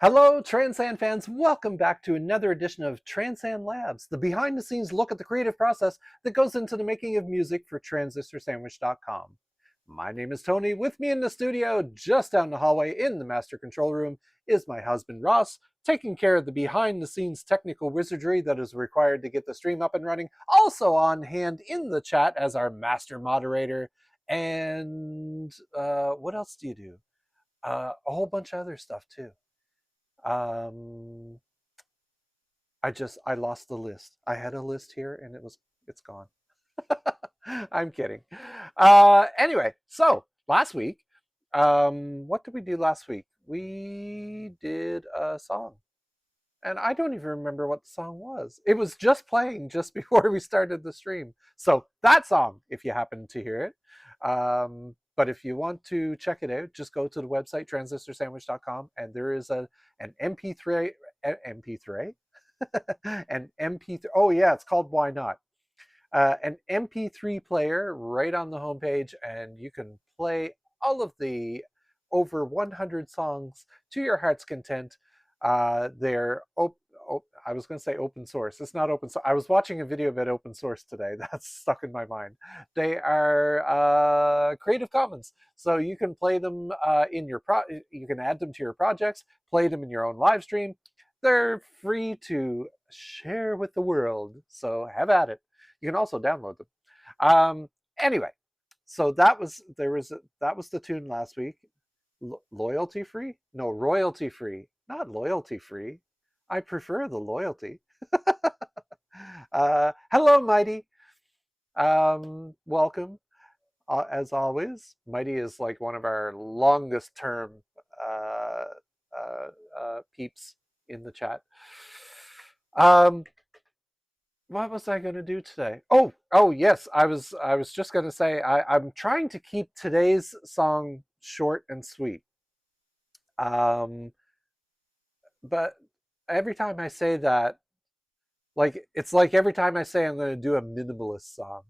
Hello, TranSan fans. Welcome back to another edition of Transand Labs, the behind-the-scenes look at the creative process that goes into the making of music for TransistorSandwich.com. My name is Tony. With me in the studio, just down the hallway in the master control room, is my husband Ross, taking care of the behind-the-scenes technical wizardry that is required to get the stream up and running. Also on hand in the chat as our master moderator. And what else do you do? A whole bunch of other stuff too. Um, I lost the list. I had a list here and it's gone. I'm kidding. Anyway, so last week, what did we do last week? We did a song. And I don't even remember what the song was. It was just playing just before we started the stream. So that song, if you happen to hear it. But if you want to check it out, just go to the website, transistorsandwich.com, and there is an MP3, MP3? an MP3, oh yeah, it's called Why Not? An MP3 player right on the homepage, and you can play all of the over 100 songs to your heart's content. They're I was going to say open source. It's not open source. I was watching a video about open source today. That's stuck in my mind. They are Creative Commons, so you can play them in your you can add them to your projects, play them in your own live stream. They're free to share with the world, so have at it. You can also download them. Anyway, so that was the tune last week. Loyalty free? No, royalty free. Not loyalty free. I prefer the loyalty. Hello, Mighty. Welcome. As always, Mighty is like one of our longest term uh, peeps in the chat. What was I going to do today? Oh yes, I was just going to say I'm trying to keep today's song short and sweet. But every time I say that, it's like every time I say I'm going to do a minimalist song,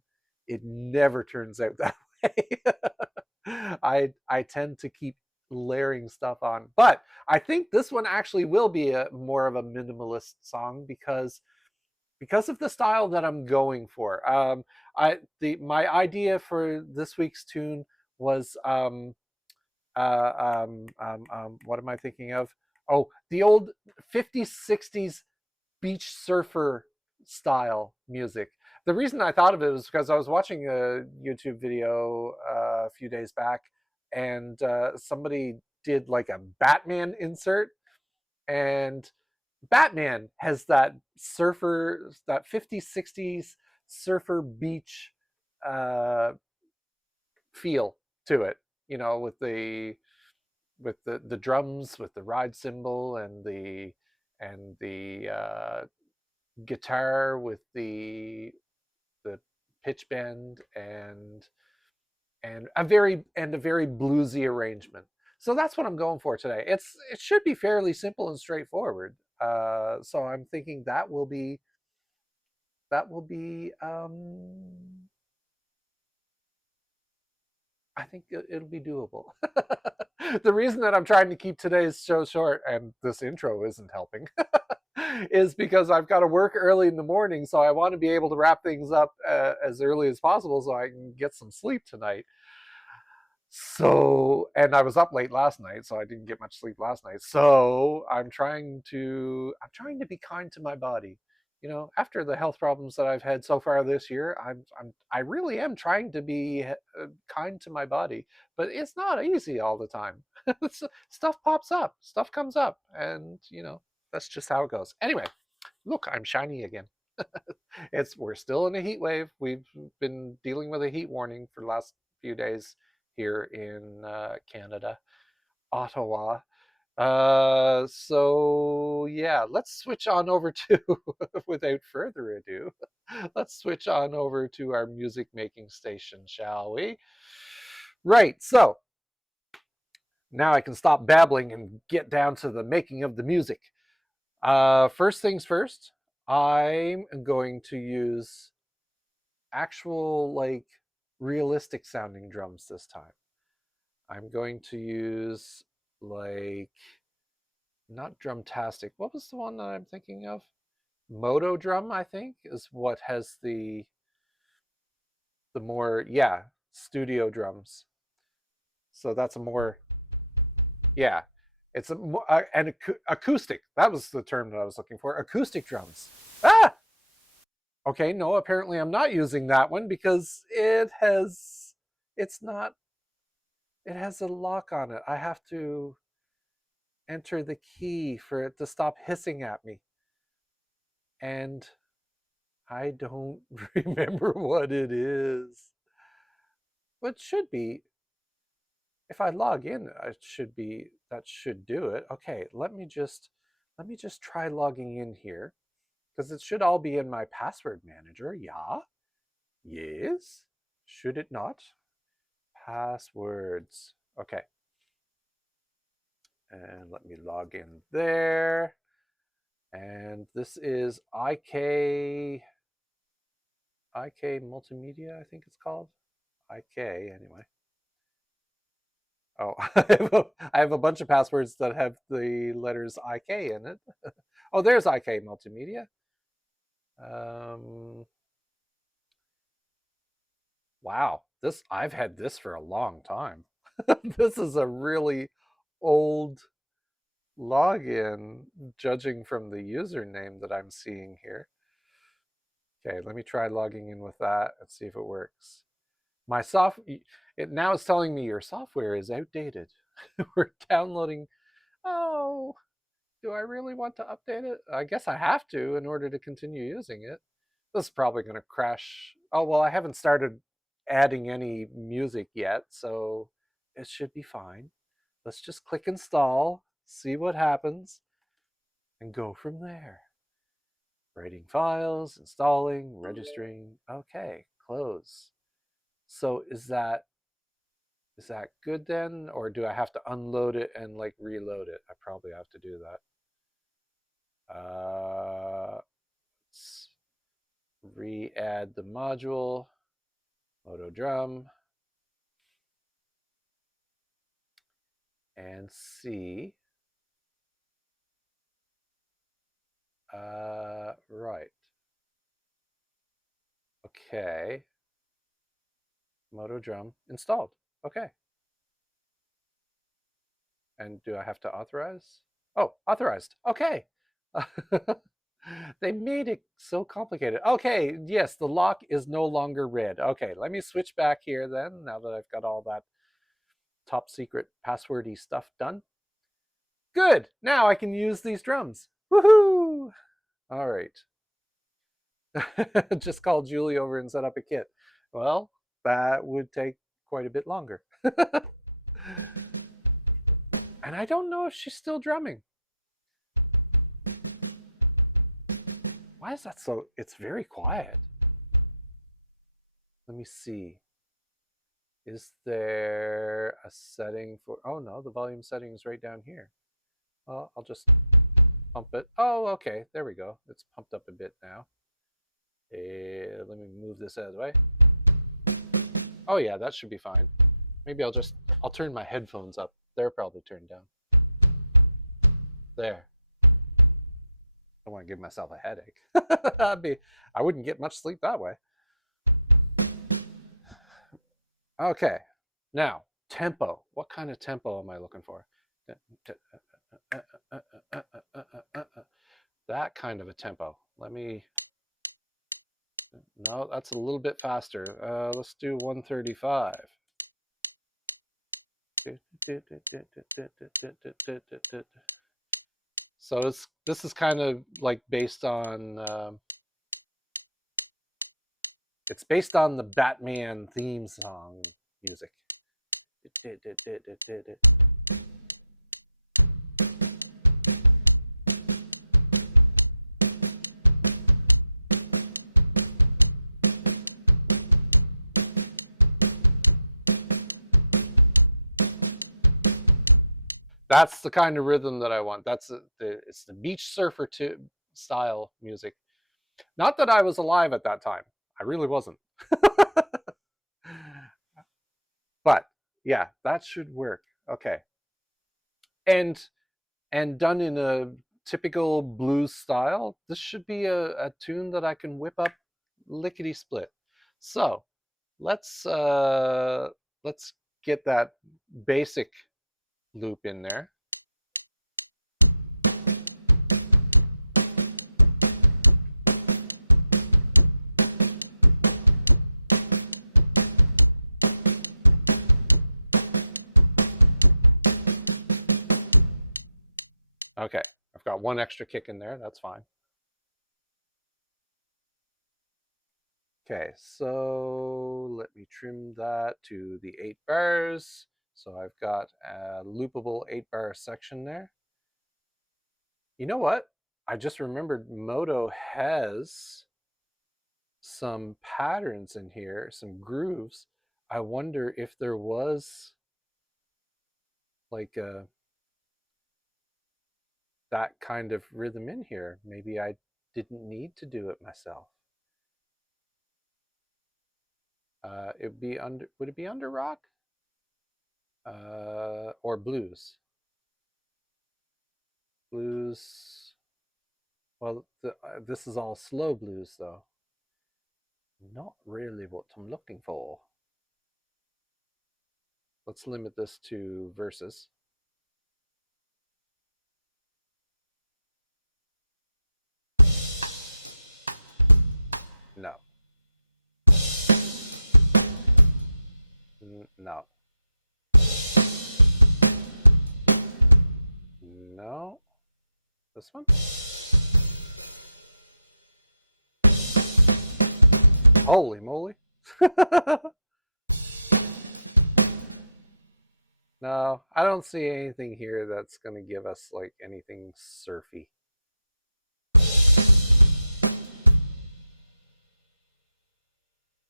it never turns out that way. I tend to keep layering stuff on, but I think this one actually will be more of a minimalist song because of the style that I'm going for. My idea for this week's tune was what am I thinking of? Oh, the old 50s, 60s beach surfer style music. The reason I thought of it was because I was watching a YouTube video a few days back, and somebody did like a Batman insert, and Batman has that surfer, that 50s, 60s surfer beach uh, feel to it, with the drums, with the ride cymbal, and the guitar with the pitch bend, and a very bluesy arrangement. So that's what I'm going for today. It should be fairly simple and straightforward. So I'm thinking that will be I think it'll be doable. The reason that I'm trying to keep today's show short, and this intro isn't helping, is because I've got to work early in the morning, so I want to be able to wrap things up as early as possible so I can get some sleep tonight. So, and I was up late last night, so I didn't get much sleep last night. So I'm trying to be kind to my body. After the health problems that I've had so far this year, I really am trying to be kind to my body, but it's not easy all the time. Stuff pops up, stuff comes up, and that's just how it goes. Anyway, look, I'm shiny again. We're still in a heat wave. We've been dealing with a heat warning for the last few days here in Canada, Ottawa. So yeah, let's switch on over to, without further ado, let's switch on over to our music making station, shall we? Right, so now I can stop babbling and get down to the making of the music. First things first, I'm going to use actual, realistic sounding drums this time. I'm going to use not Drumtastic. What was the one that I'm thinking of? Moto Drum, I think, is what has the more, yeah, studio drums. So that's a more, yeah, it's a more an acoustic. That was the term that I was looking for. Acoustic drums. Ah, okay. No, apparently I'm not using that one because it's not. It has a lock on it. I have to enter the key for it to stop hissing at me, and I don't remember what it is. But it should be, if I log in, it should be, that should do it. Okay, let me just try logging in here because it should all be in my password manager. Yeah. Yes. Should it not? Passwords. Okay. And let me log in there. And this is IK Multimedia, I think it's called. IK anyway. Oh, I have a bunch of passwords that have the letters IK in it. Oh, there's IK Multimedia. Um, wow, this I've had this for a long time. This is a really old login, judging from the username that I'm seeing here. Okay, let me try logging in with that and see if it works. My it now is telling me your software is outdated. We're downloading. Oh, do I really want to update it? I guess I have to in order to continue using it. This is probably going to crash. Oh, well, I haven't started adding any music yet, so it should be fine. Let's just click install, see what happens, and go from there. Writing files, installing, registering. Okay, close. So is that good then, or do I have to unload it and like reload it? I probably have to do that. Let's re-add the module, Moto Drum, and see. Right. Okay. Moto Drum installed. Okay. And do I have to authorize? Oh, authorized. Okay. They made it so complicated. Okay, yes, the lock is no longer red. Okay, let me switch back here then, now that I've got all that top secret passwordy stuff done. Good, now I can use these drums. Woohoo! All right. Just call Julie over and set up a kit. Well, that would take quite a bit longer. And I don't know if she's still drumming. Why is that so? It's very quiet. Let me see. Is there a setting for, oh no, the volume setting is right down here. Well, I'll just pump it. Oh, okay, there we go. It's pumped up a bit now. Let me move this out of the way. Oh yeah, that should be fine. Maybe I'll turn my headphones up. They're probably turned down. There. I don't want to give myself a headache. I wouldn't get much sleep that way. Okay, now tempo. What kind of tempo am I looking for? That kind of a tempo. No, that's a little bit faster. Let's do 135. So this is kind of like based on it's based on the Batman theme song music. That's the kind of rhythm that I want. It's the beach surfer style music. Not that I was alive at that time. I really wasn't. But yeah, that should work. Okay. And and done in a typical blues style, this should be a tune that I can whip up lickety split. So let's get that basic loop in there. Okay, I've got one extra kick in there, that's fine. Okay, so let me trim that to the 8 bars. So I've got a loopable 8-bar section there. You know what? I just remembered Moto has some patterns in here, some grooves. I wonder if there was like that kind of rhythm in here. Maybe I didn't need to do it myself. Would it be under rock? Or blues? Blues. Well, this is all slow blues, though. Not really what I'm looking for. Let's limit this to verses. No. No. No. This one? Holy moly. No, I don't see anything here that's going to give us like anything surfy.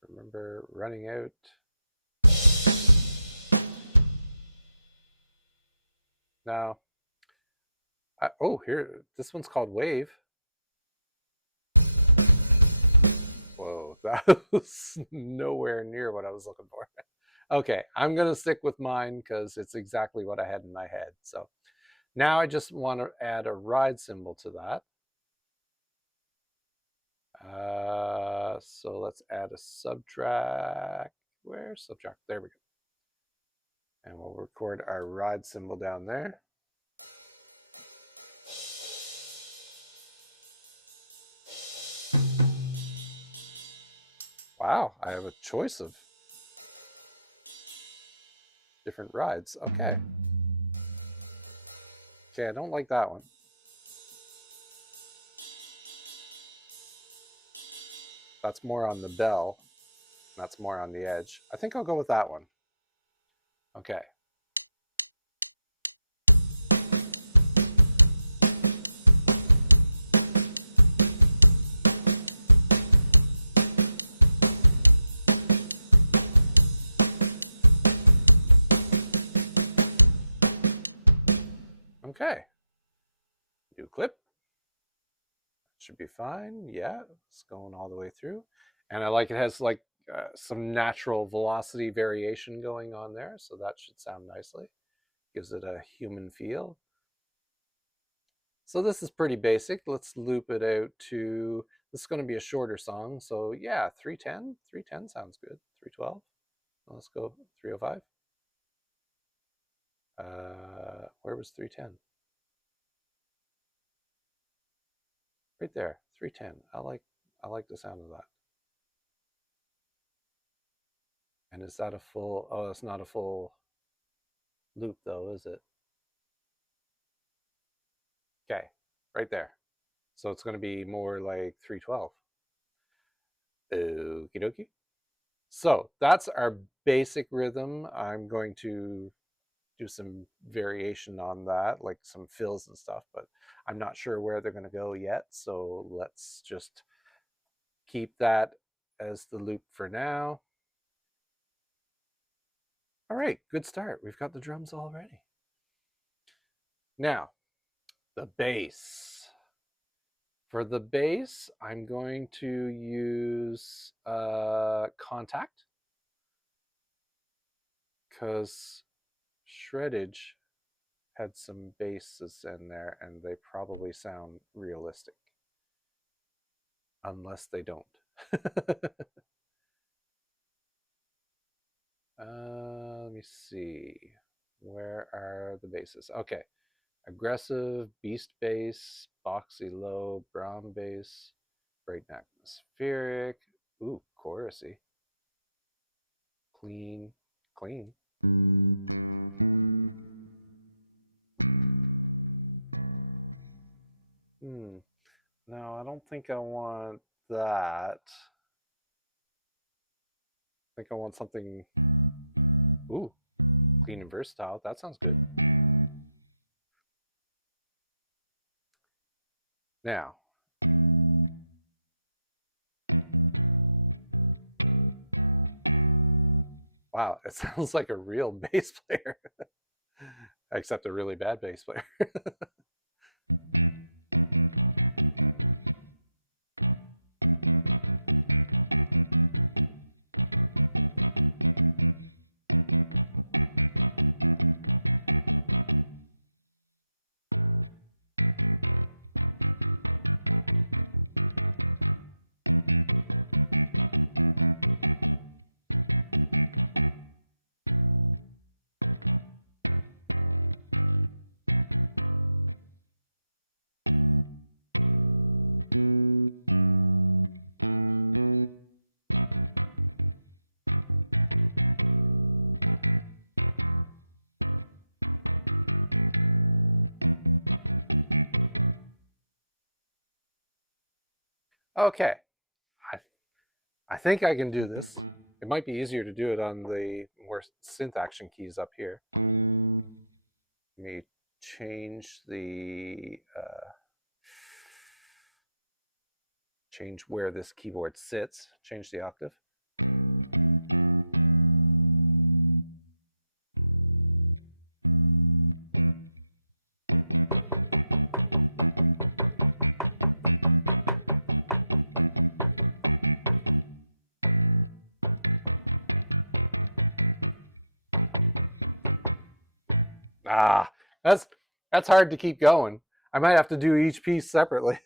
Remember running out. No. Oh, here, this one's called Wave. Whoa, that was nowhere near what I was looking for. Okay, I'm going to stick with mine because it's exactly what I had in my head. So now I just want to add a ride cymbal to that. So let's add a subtrack. Where's subtrack? There we go. And we'll record our ride cymbal down there. Wow, I have a choice of different rides. Okay. Okay, I don't like that one. That's more on the bell. That's more on the edge. I think I'll go with that one. Okay. Okay. New clip. Should be fine. Yeah, it's going all the way through. And I like it has like some natural velocity variation going on there. So that should sound nicely. Gives it a human feel. So this is pretty basic. Let's loop it out to, this is going to be a shorter song. So yeah, 310. 310 sounds good. 312. Let's go 305. Where was 310? Right there, 310. I like the sound of that. And is that a full, oh, it's not a full loop though, is it? Okay, right there. So it's going to be more like 312. Okie dokie. So that's our basic rhythm. I'm going to do some variation on that, like some fills and stuff, but I'm not sure where they're going to go yet. So let's just keep that as the loop for now. All right, good start. We've got the drums already. Now, the bass. For the bass, I'm going to use Contact because shreddage had some basses in there, and they probably sound realistic. Unless they don't. Let me see. Where are the basses? Okay. Aggressive, beast bass, boxy low, brown bass, bright atmospheric. Ooh, chorusy. Clean, clean. No, I don't think I want that. I think I want something. Ooh, clean and versatile. That sounds good. Now, wow, it sounds like a real bass player, except a really bad bass player. Okay, I think I can do this. It might be easier to do it on the more synth action keys up here. Let me change the change where this keyboard sits. Change the octave. Ah, that's hard to keep going. I might have to do each piece separately.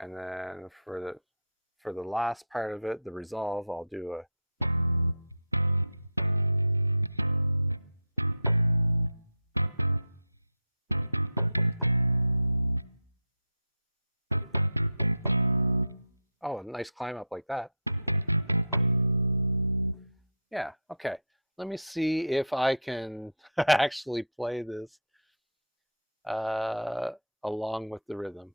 And then for the last part of it, the resolve, I'll do a a nice climb up like that. Yeah, okay. Let me see if I can actually play this along with the rhythm.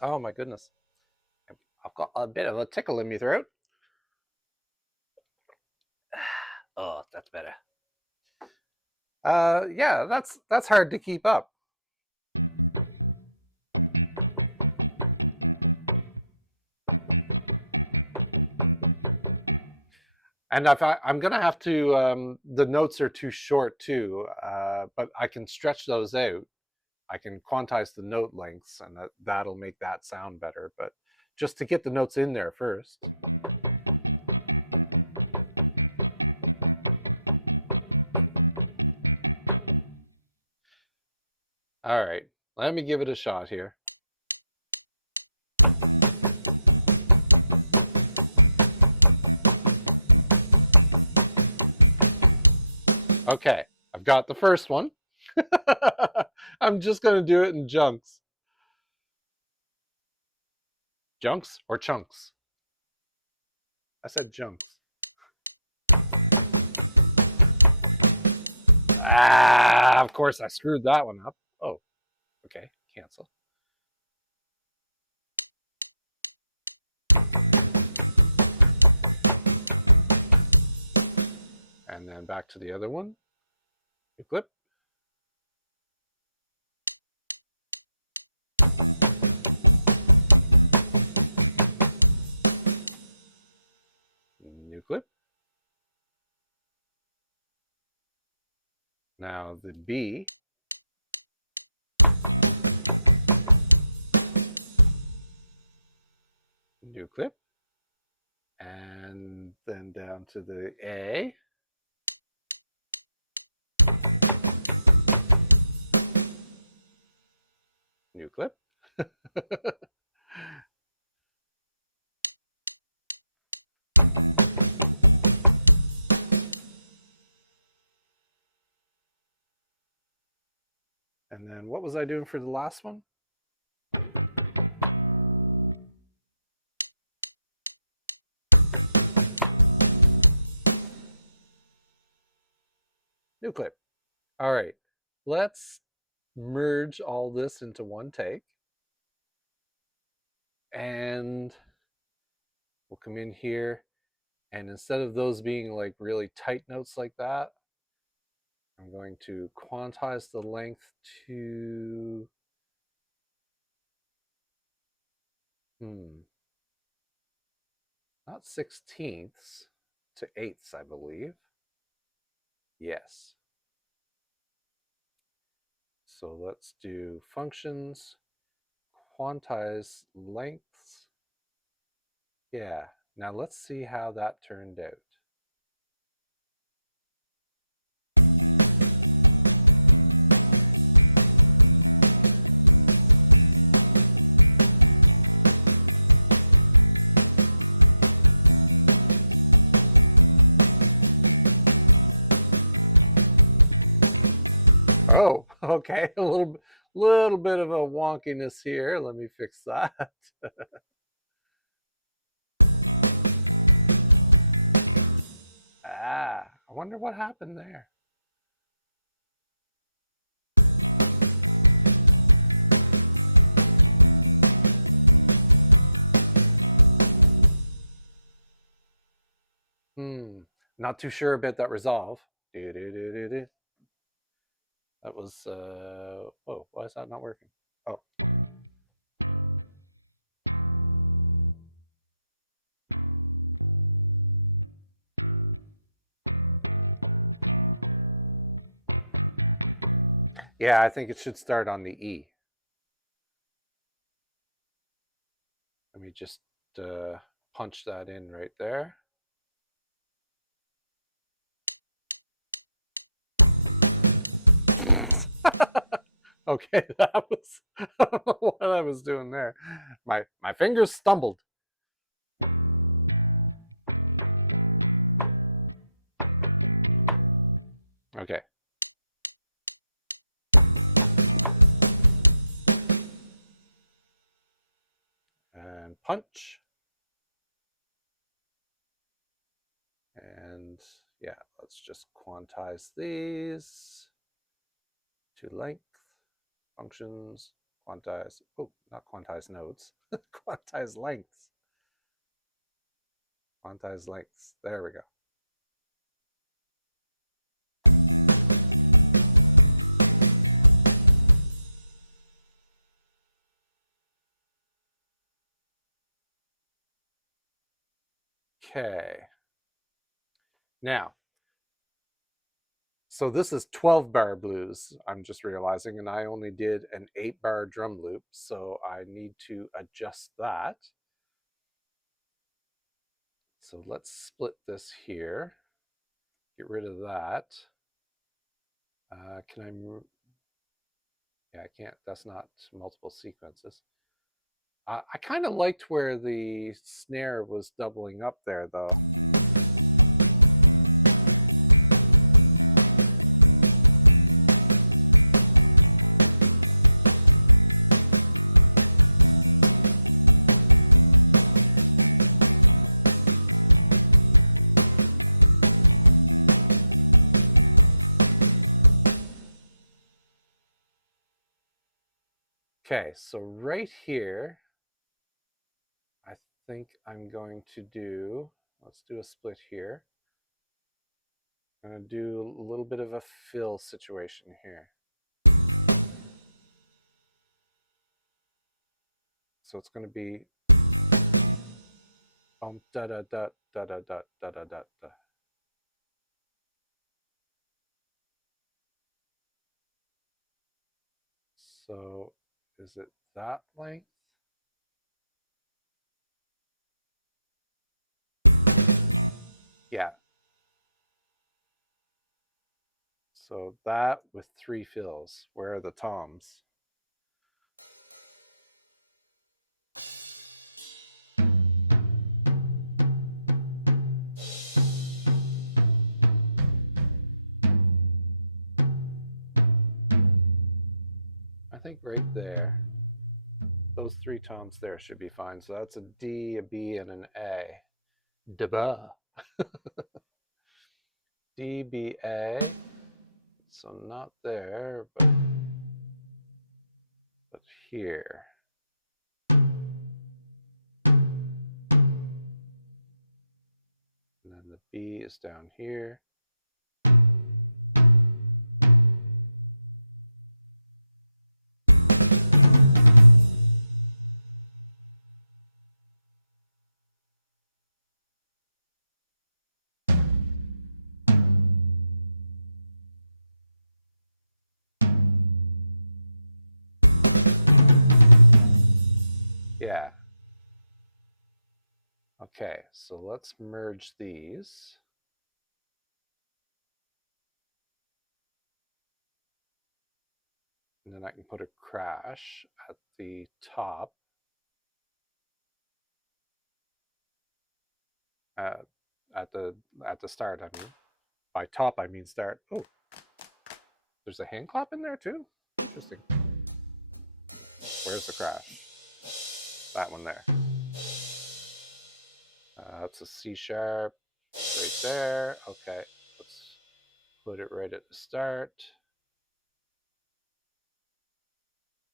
Oh my goodness. I've got a bit of a tickle in my throat. Oh, that's better. Yeah, that's hard to keep up. And I'm gonna have to. The notes are too short too, but I can stretch those out. I can quantize the note lengths, and that'll make that sound better. But just to get the notes in there first. All right, let me give it a shot here. Okay, I've got the first one. I'm just going to do it in junks. Junks or chunks? I said junks. Of course I screwed that one up. Oh, okay, cancel. And then back to the other one. New clip. New clip. Now the B. New clip. And then down to the A. New clip. And then what was I doing for the last one? New clip. All right, let's merge all this into one take. And we'll come in here, and instead of those being like really tight notes like that, I'm going to quantize the length to not 16ths, to 8ths, I believe. Yes. So let's do functions, quantize lengths. Yeah, now let's see how that turned out. Oh, okay, a little bit of a wonkiness here. Let me fix that. I wonder what happened there. Not too sure about that resolve. That was, whoa, why is that not working? Oh. Yeah, I think it should start on the E. Let me just punch that in right there. Okay, that was, I don't know what I was doing there. My fingers stumbled. Okay. And punch. And yeah, let's just quantize these to length, functions, quantize, oh, not quantize nodes, quantize lengths. Quantize lengths, there we go. Okay. Now, so this is 12-bar blues, I'm just realizing, and I only did an 8-bar drum loop, so I need to adjust that. So let's split this here, get rid of that. Can I move? Yeah, I can't, that's not multiple sequences. I kind of liked where the snare was doubling up there, though. Okay, so right here, I think I'm going to do, let's do a split here. I'm going to do a little bit of a fill situation here. So it's going to be da da da da da da da da da da. So is it that length? Yeah. So that with 3 fills. Where are the toms? I think right there. Those 3 toms there should be fine. So that's a D, a B, and an A. Duh. D, B, A. So not there, but here. And then the B is down here. Yeah. Okay, so let's merge these. And then I can put a crash at the top. At the start, I mean. By top, I mean start. Oh, there's a hand clap in there too? Interesting. Where's the crash? That one there. That's a C sharp right there. Okay, let's put it right at the start.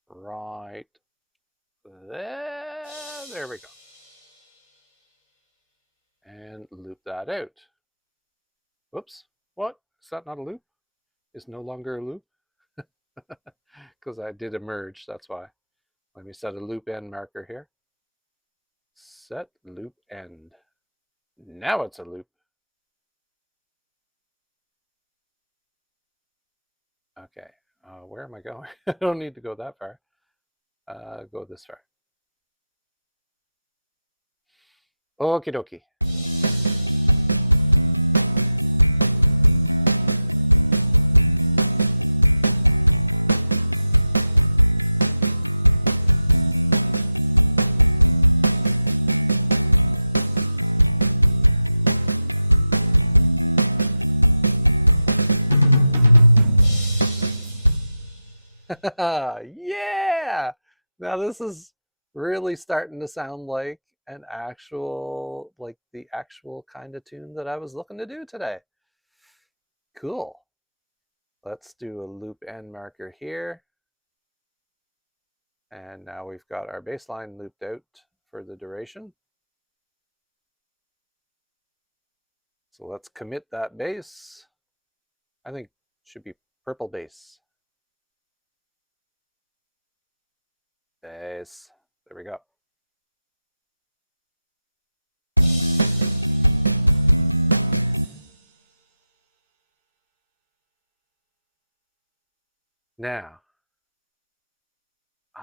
Right there. There we go. And loop that out. Whoops. What? Is that not a loop? Is no longer a loop? Because I did a merge, that's why. Let me set a loop end marker here. Set loop end. Now it's a loop. Okay, where am I going? I don't need to go that far. Go this far. Okie dokie. Yeah! Now this is really starting to sound like an actual, like the actual kind of tune that I was looking to do today. Cool. Let's do a loop end marker here. And now we've got our bass line looped out for the duration. So let's commit that bass. I think it should be purple bass. Bass. There we go. Now, I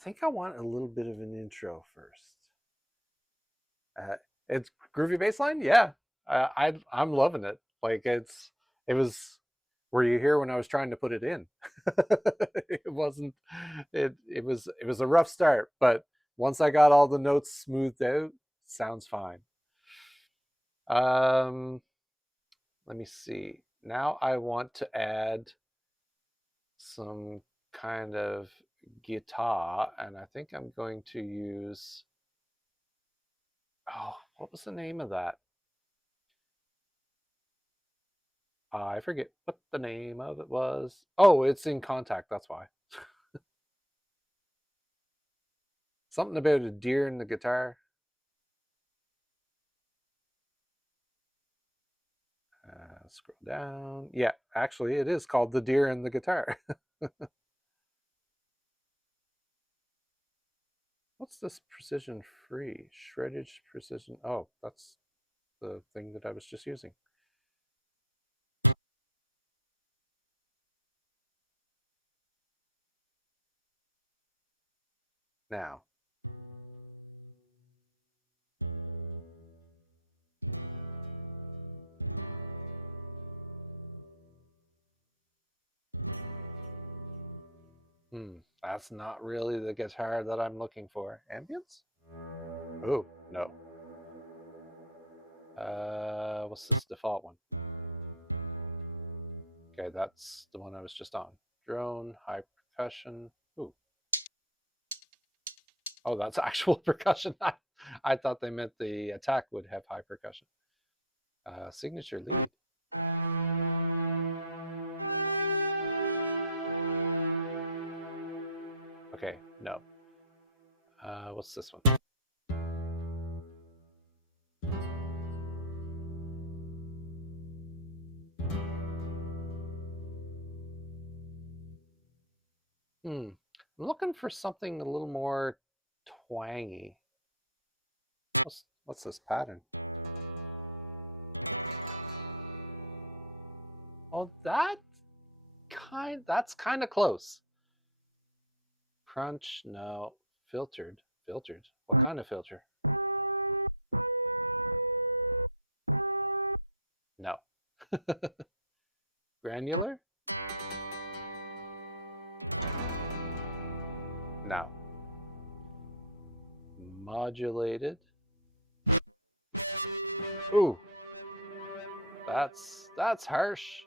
think I want a little bit of an intro first. It's groovy bassline, yeah. I'm loving it. Like it was. Were you here when I was trying to put it in? It wasn't. It was a rough start, but once I got all the notes smoothed out, sounds fine. Let me see. Now I want to add some kind of guitar, and I think I'm going to use. Oh, what was the name of that? I forget what the name of it was. Oh, it's in contact, that's why. Something about a deer in the guitar. Scroll down. Yeah, actually, it is called The Deer in the Guitar. What's this precision free? Shredded precision. Oh, that's the thing that I was just using. Now. That's not really the guitar that I'm looking for. Ambience? Oh, no. What's this default one? Okay, that's the one I was just on. Drone, high percussion. Ooh. Oh, that's actual percussion. I thought they meant the attack would have high percussion. Signature lead. Okay, no. What's this one? I'm looking for something a little more twangy. What's this pattern? Oh, that's kind of close. Crunch, no. Filtered. What kind of filter? No. Granular? No. Modulated? Ooh. That's harsh.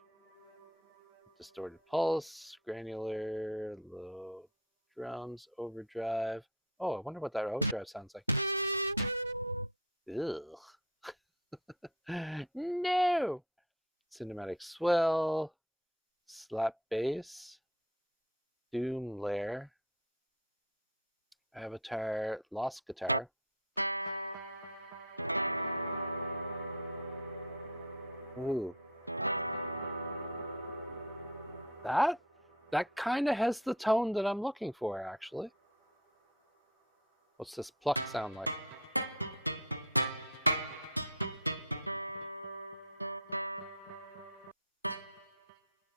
Distorted pulse, granular, low drums, overdrive. Oh, I wonder what that overdrive sounds like. Ugh. No. Cinematic swell, slap bass, doom layer, avatar, lost guitar. Ooh. That kind of has the tone that I'm looking for, actually. What's this pluck sound like?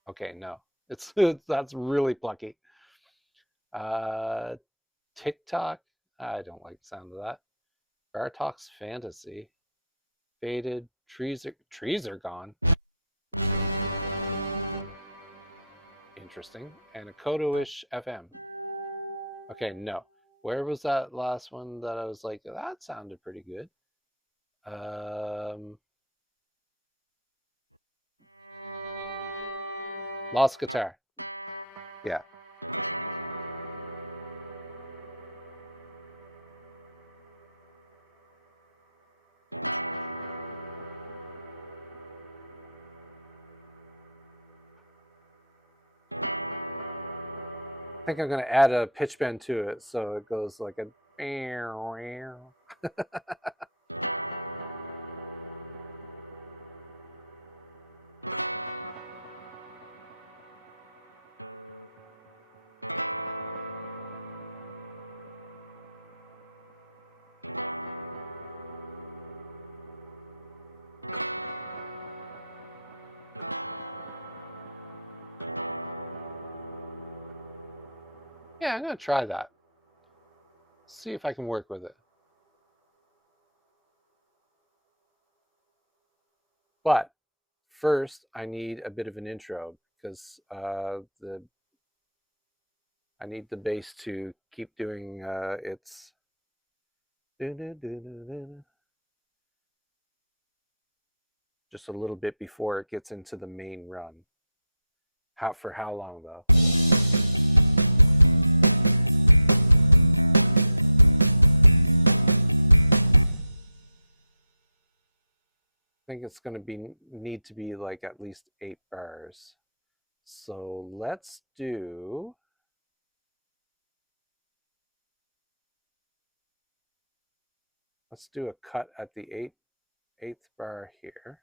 Okay, no. That's really plucky. TikTok. I don't like the sound of that. Bartok's Fantasy. Faded. Trees are gone. Interesting. And a Kodo-ish FM. Okay, no. Where was that last one that I was like, that sounded pretty good? Lost guitar. Yeah. I think I'm going to add a pitch bend to it so it goes like a. Yeah, I'm going to try that. See if I can work with it. But first, I need a bit of an intro because I need the bass to keep doing its. Just a little bit before it gets into the main run. For how long though? I think it's going to need to be like at least 8 bars. So let's do a cut at the 8th bar here.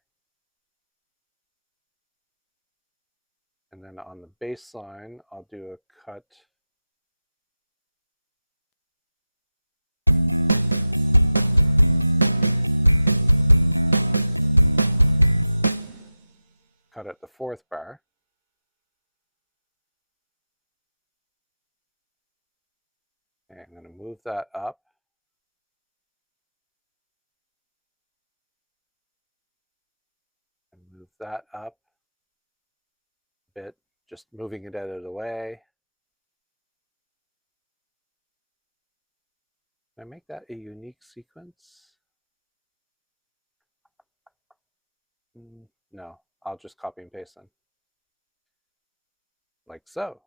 And then on the bass line, I'll do a cut at the 4th bar. Okay, I'm going to move that up. And move that up a bit, just moving it out of the way. Can I make that a unique sequence? No, I'll just copy and paste them. Like so.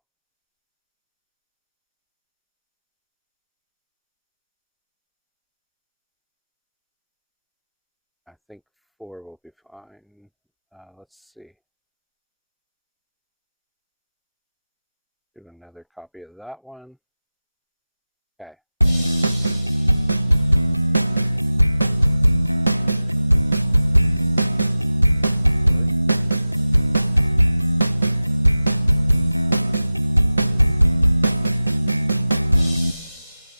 I think 4 will be fine. Let's see. Do another copy of that one. Okay.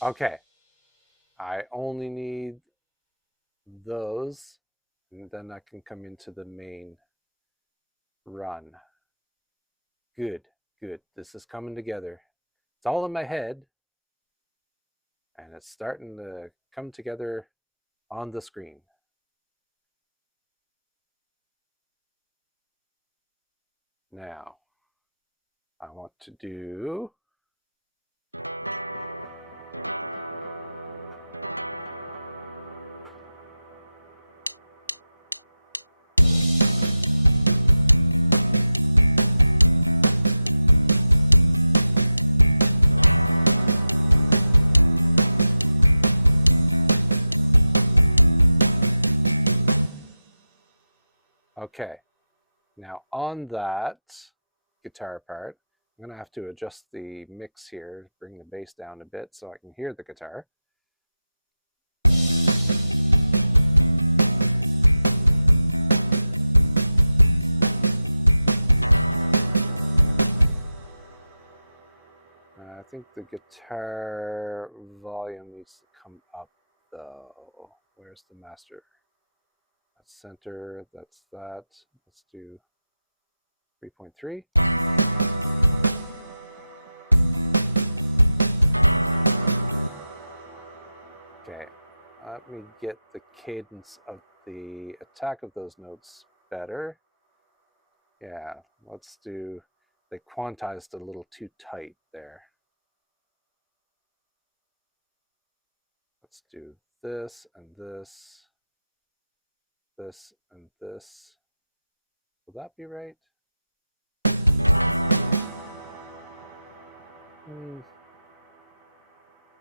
Okay. I only need those, and then I can come into the main run. Good, good. This is coming together. It's all in my head, and it's starting to come together on the screen. Now, I want to do okay. Now on that guitar part, I'm going to have to adjust the mix here, bring the bass down a bit so I can hear the guitar. I think the guitar volume needs to come up though. Where's the master? That's center, that's that. Let's do 3.3. Okay, let me get the cadence of the attack of those notes better. Yeah, let's do, they quantized a little too tight there. Let's do this and this, this and this. Will that be right?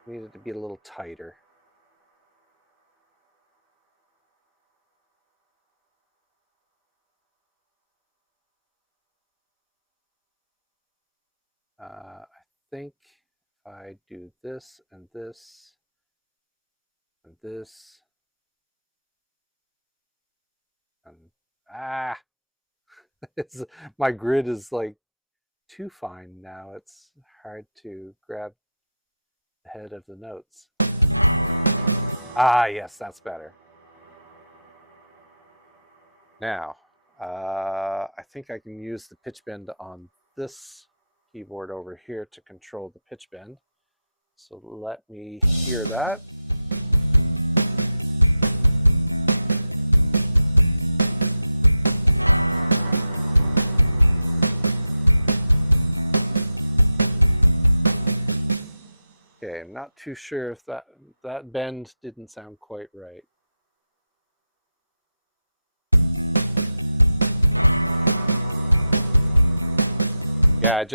Needed to be a little tighter. I think if I do this and this and this and it's, my grid is like too fine now. It's hard to grab the head of the notes. Yes, that's better. Now, I think I can use the pitch bend on this keyboard over here to control the pitch bend. So let me hear that. Okay, I'm not too sure if that bend didn't sound quite right. Yeah,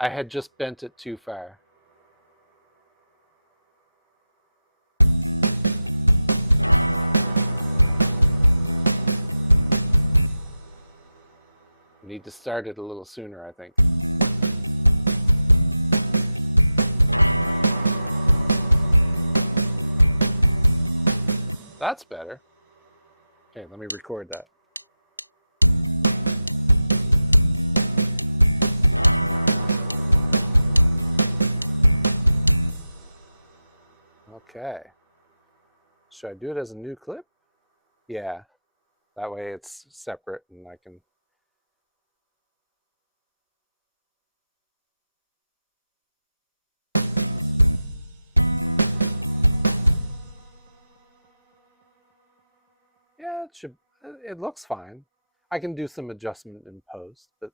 I had just bent it too far. need to start it a little sooner, I think. That's better. Okay, let me record that. Okay. Should I do it as a new clip? Yeah. That way it's separate and I can... Yeah, it looks fine. I can do some adjustment in post, but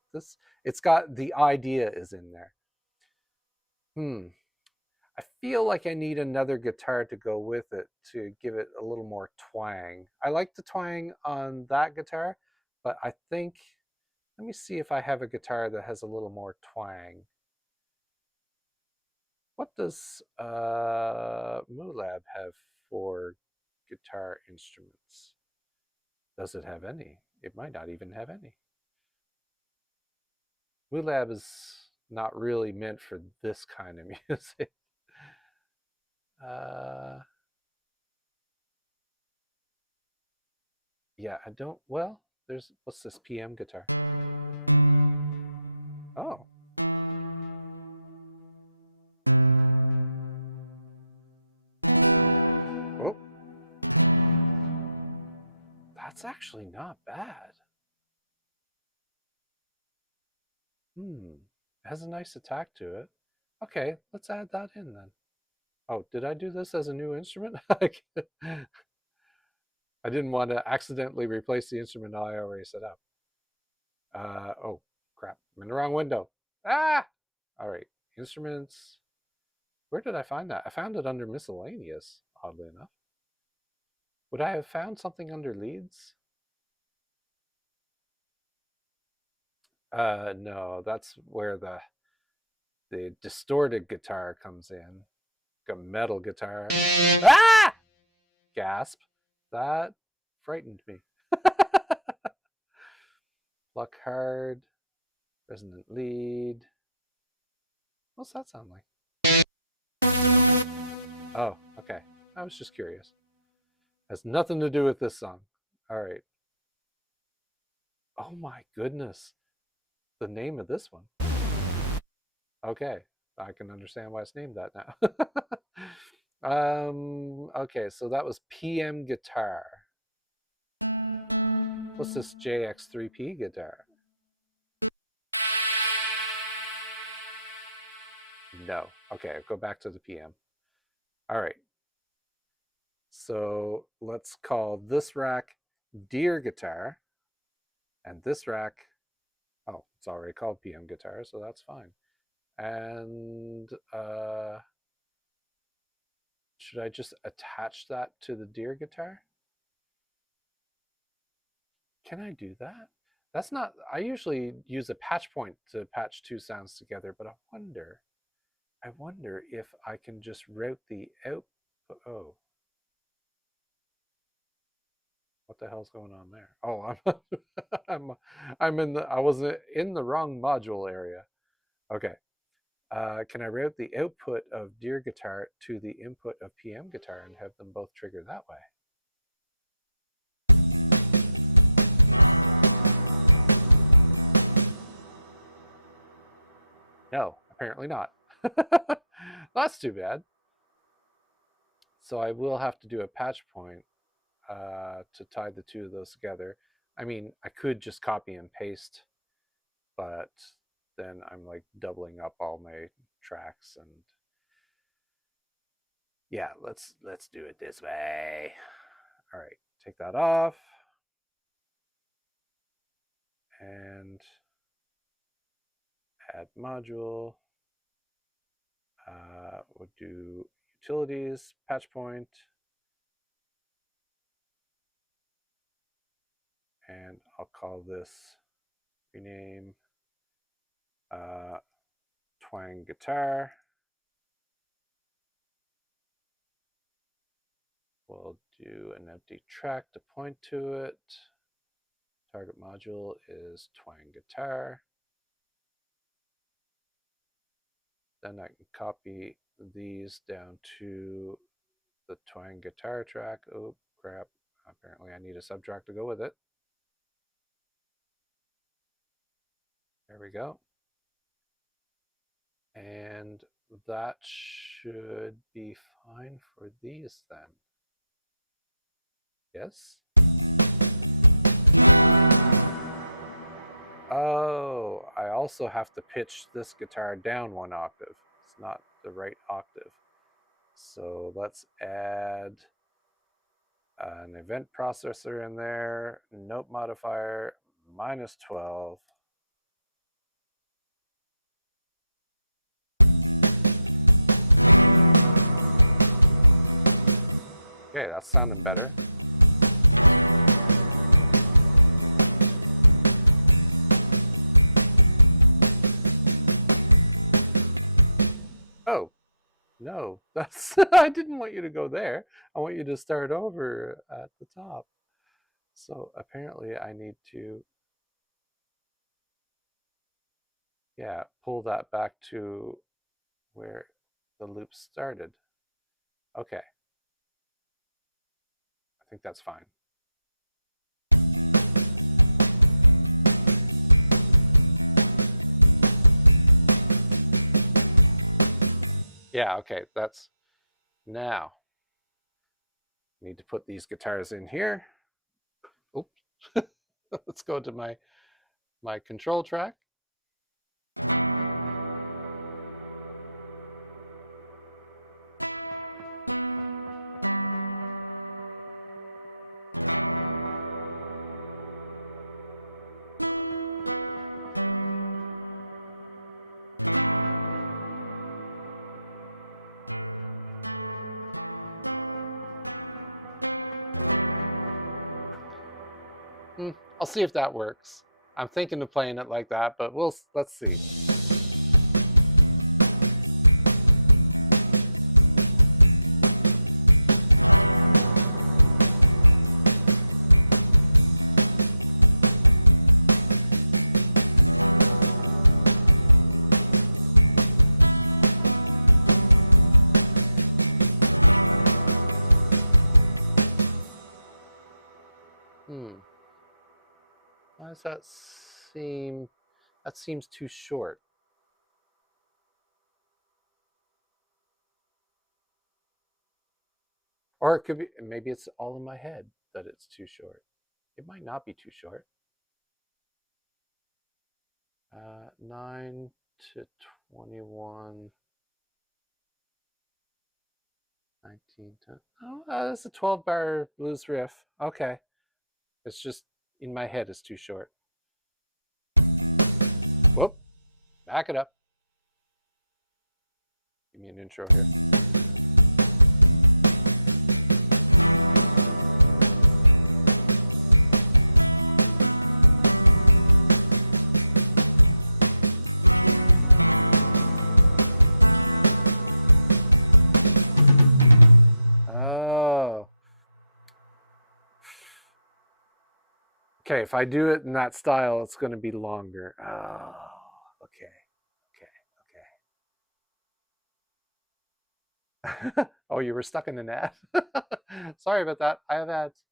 it's got, the idea is in there. I feel like I need another guitar to go with it to give it a little more twang. I like the twang on that guitar, but I think, let me see if I have a guitar that has a little more twang. What does Mulab have for guitar instruments? Does it have any? It might not even have any. Mulab is not really meant for this kind of music. Yeah, I don't, well, there's, what's this PM guitar? Oh. Oh. That's actually not bad. It has a nice attack to it. Okay, let's add that in then. Oh, did I do this as a new instrument? I didn't want to accidentally replace the instrument I already set up. Oh, crap. I'm in the wrong window. Ah! All right, instruments. Where did I find that? I found it under miscellaneous, oddly enough. Would I have found something under leads? No, that's where the distorted guitar comes in. Like a metal guitar. Ah! Gasp. That frightened me. Pluck hard. Resonant lead. What's that sound like? Oh, okay. I was just curious. Has nothing to do with this song. All right. Oh my goodness. The name of this one. Okay. I can understand why it's named that now. Okay, so that was PM guitar. What's this JX3P guitar? No. Okay, go back to the PM. All right. So let's call this rack Deer guitar, and this rack, oh, it's already called PM guitar, so that's fine. And should I just attach that to the Deer guitar? Can I do that? That's not, I usually use a patch point to patch two sounds together, but I wonder if I can just route the out. Oh, what the hell's going on there? Oh, I'm in the, I was in the wrong module area. Okay. Can I route the output of Deer guitar to the input of PM guitar and have them both trigger that way? No, apparently not. That's too bad. So I will have to do a patch point to tie the two of those together. I mean, I could just copy and paste, but then I'm like doubling up all my tracks, and yeah, let's do it this way. All right, take that off and add module. We'll do utilities, patch point, and I'll call this, rename, Twang guitar. We'll do an empty track to point to it. Target module is Twangy Guitar. Then I can copy these down to the Twangy Guitar track. Oh, crap. Apparently I need a subtrack to go with it. There we go. And that should be fine for these then. Yes? Oh, I also have to pitch this guitar down 1 octave. It's not the right octave. So let's add an event processor in there, note modifier, -12. Okay, that's sounding better. Oh, no, that's I didn't want you to go there. I want you to start over at the top. So apparently I need to, yeah, pull that back to where the loop started. Okay. I think that's fine. Yeah, okay, that's now. Need to put these guitars in here. Oops. Let's go to my control track. I'll see if that works. I'm thinking of playing it like that, but let's see. Why does that seem? That seems too short. Or it could be, maybe it's all in my head that it's too short. It might not be too short. 9 to 21, 19 to, oh, that's a 12-bar blues riff. Okay. It's just, in my head, it's too short. Whoop. Back it up. Give me an intro here. Oh. Okay, if I do it in that style, it's going to be longer. Oh, okay. Oh, you were stuck in an ad? Sorry about that. I have ads.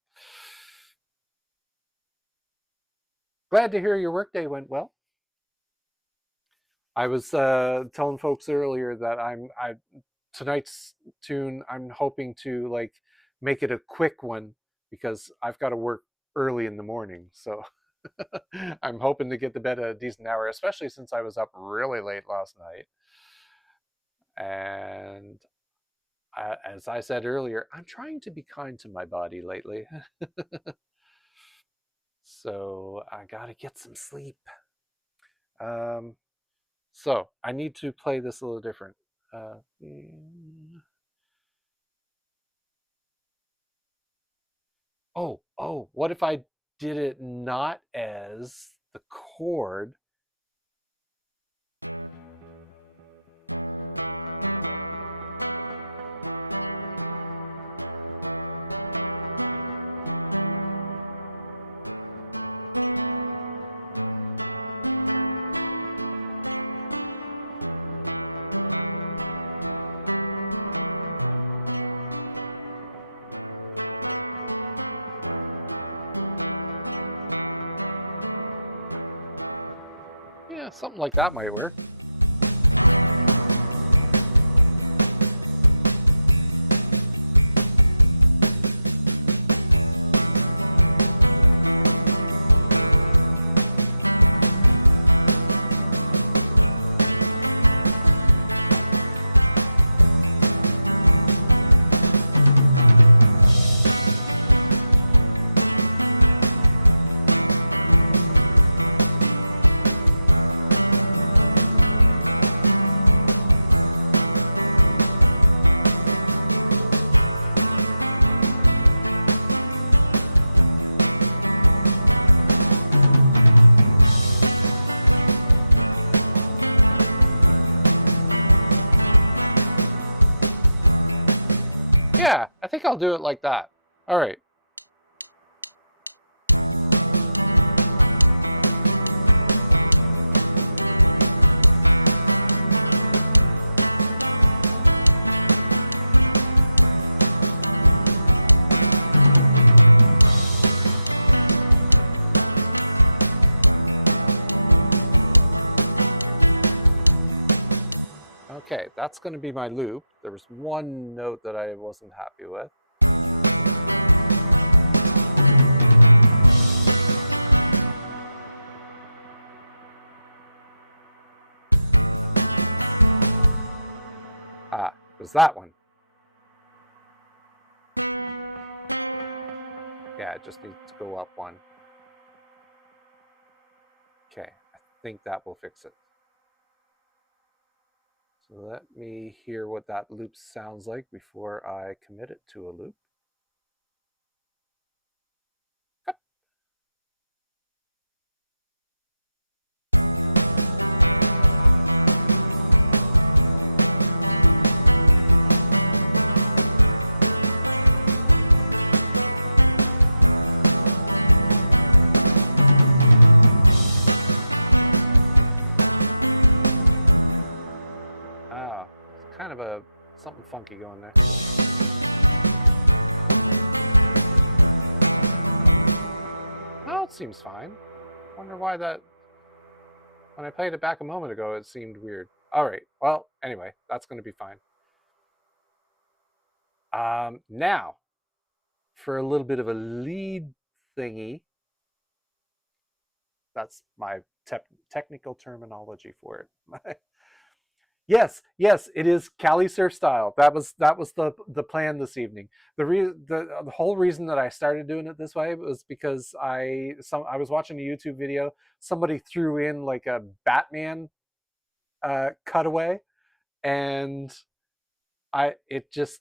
Glad to hear your workday went well. I was telling folks earlier that tonight's tune, I'm hoping to like make it a quick one because I've got to work early in the morning. So I'm hoping to get to bed at a decent hour, especially since I was up really late last night. And as I said earlier, I'm trying to be kind to my body lately. So I gotta get some sleep. So I need to play this a little different. Oh, what if I did it not as the chord? Something like that might work. Yeah, I think I'll do it like that. All right. Okay, that's going to be my loop. There was one note that I wasn't happy with. Ah, it was that one. Yeah, it just needs to go up one. Okay, I think that will fix it. So let me hear what that loop sounds like before I commit it to a loop. Kind of a something funky going there. Oh, it seems fine. Wonder why that, when I played it back a moment ago, it seemed weird. All right, well, anyway, that's going to be fine. Now, for a little bit of a lead thingy, that's my technical terminology for it. Yes, it is Cali surf style. That was the plan this evening. The whole reason that I started doing it this way was because I was watching a YouTube video. Somebody threw in like a Batman cutaway, and because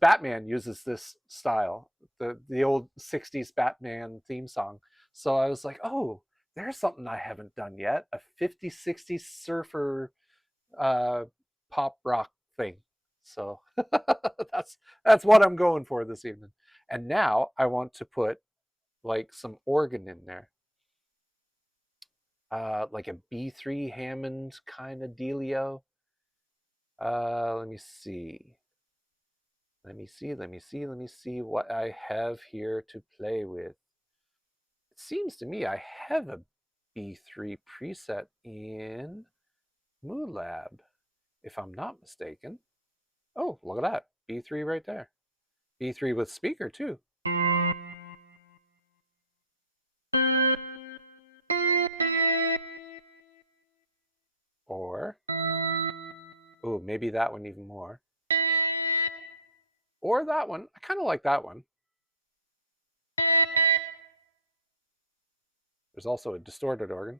Batman uses this style, the old '60s Batman theme song. So I was like, oh, there's something I haven't done yet, a 50s, 60s surfer pop rock thing. So that's what I'm going for this evening. And now I want to put like some organ in there, like a B3 Hammond kind of dealio. Let me see what I have here to play with. It seems to me I have a B3 preset in MooLab, if I'm not mistaken. Oh, look at that. B3 right there. B3 with speaker too. Or, oh, maybe that one even more. Or that one. I kind of like that one. There's also a distorted organ.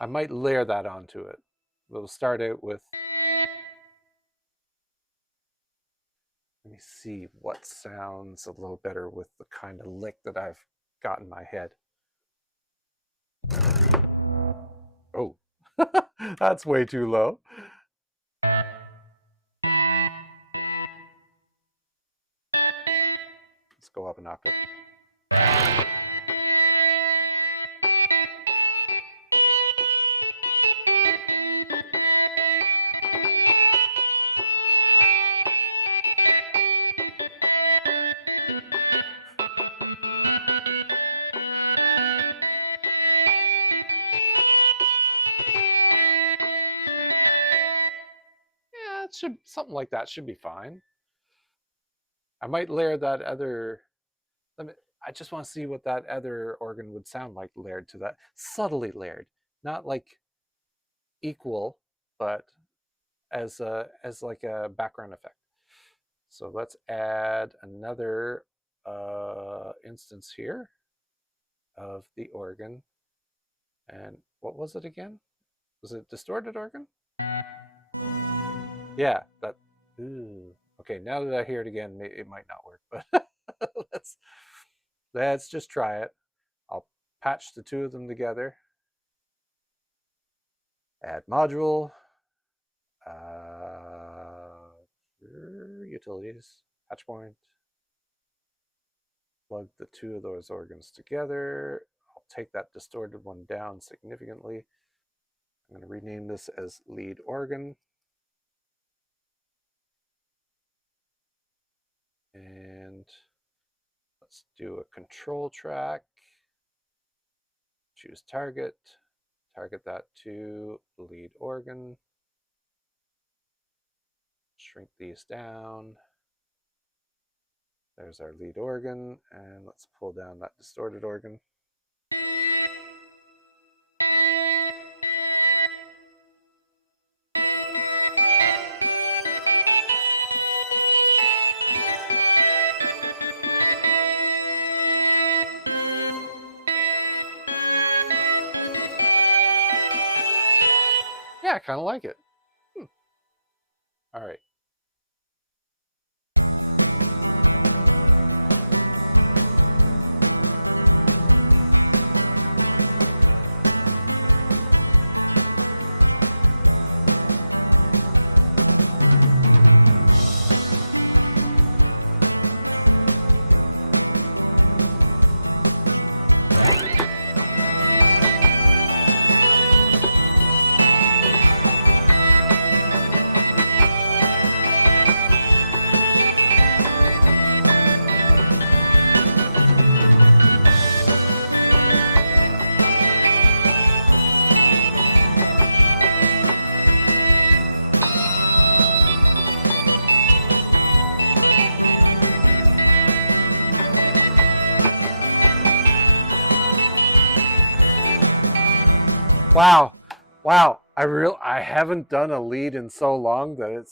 I might layer that onto it. We'll start out with, let me see what sounds a little better with the kind of lick that I've got in my head. Oh, that's way too low. Let's go up an octave. something like that should be fine. I might layer that other. I just want to see what that other organ would sound like layered to that. Subtly layered, not like equal, but as like a background effect. So let's add another instance here of the organ. And what was it again? Was it distorted organ? Yeah, that. Ooh. Okay, now that I hear it again, it might not work, but let's just try it. I'll patch the two of them together. Add module. Utilities. Patch point. Plug the two of those organs together. I'll take that distorted one down significantly. I'm going to rename this as lead organ. And let's do a control track. Choose target. Target that to lead organ. Shrink these down. There's our lead organ, and let's pull down that distorted organ. Yeah, I kind of like it. All right. Wow. I haven't done a lead in so long that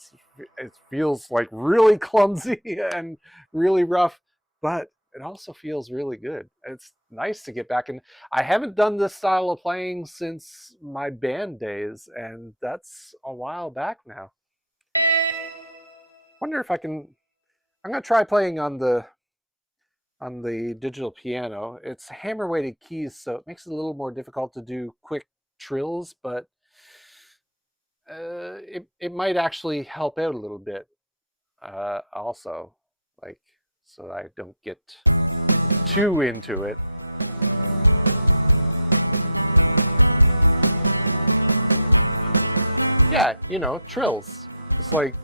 it feels like really clumsy and really rough, but it also feels really good. It's nice to get back in. I haven't done this style of playing since my band days, and that's a while back now. Wonder if I can. I'm gonna try playing on the digital piano. It's hammer weighted keys, so it makes it a little more difficult to do quick trills, but it might actually help out a little bit also, like, so I don't get too into it. Yeah, you know, trills. It's like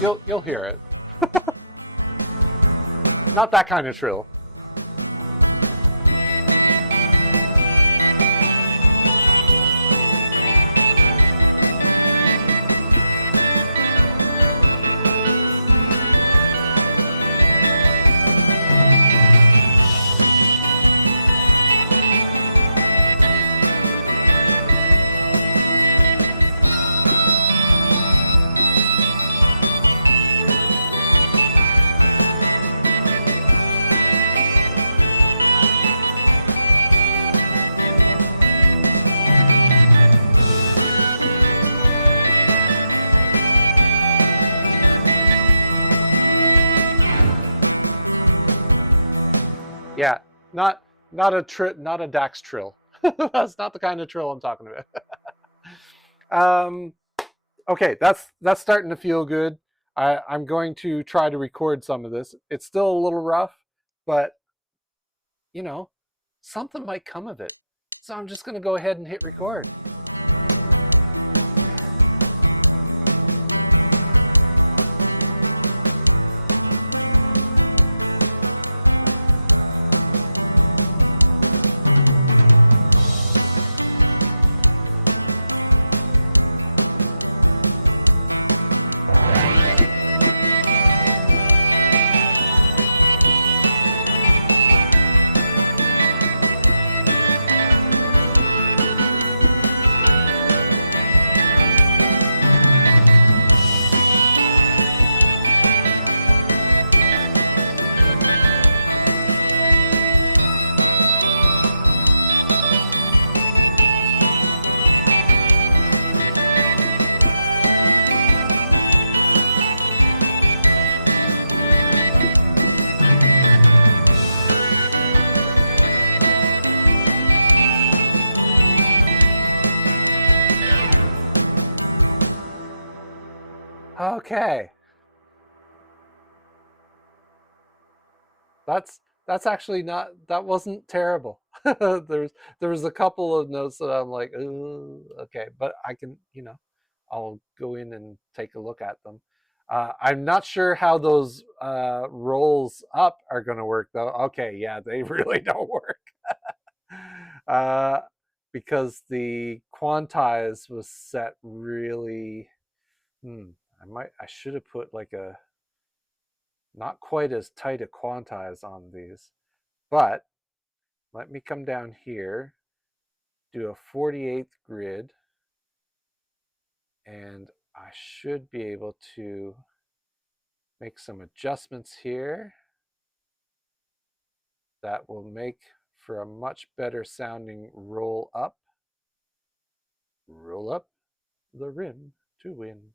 you'll hear it. Not that kind of trill. Yeah, not a Dax trill. That's not the kind of trill I'm talking about. Okay, that's starting to feel good. I'm going to try to record some of this. It's still a little rough, but you know, something might come of it. So I'm just going to go ahead and hit record. Okay. That's actually not, that wasn't terrible. there was a couple of notes that I'm like, ooh, okay, but I can, you know, I'll go in and take a look at them. I'm not sure how those rolls up are going to work though. Okay, yeah, they really don't work. uh, because the quantize was set really. I should have put like a not quite as tight a quantize on these, but let me come down here, do a 48th grid, and I should be able to make some adjustments here that will make for a much better sounding roll up. Roll up the rim to win.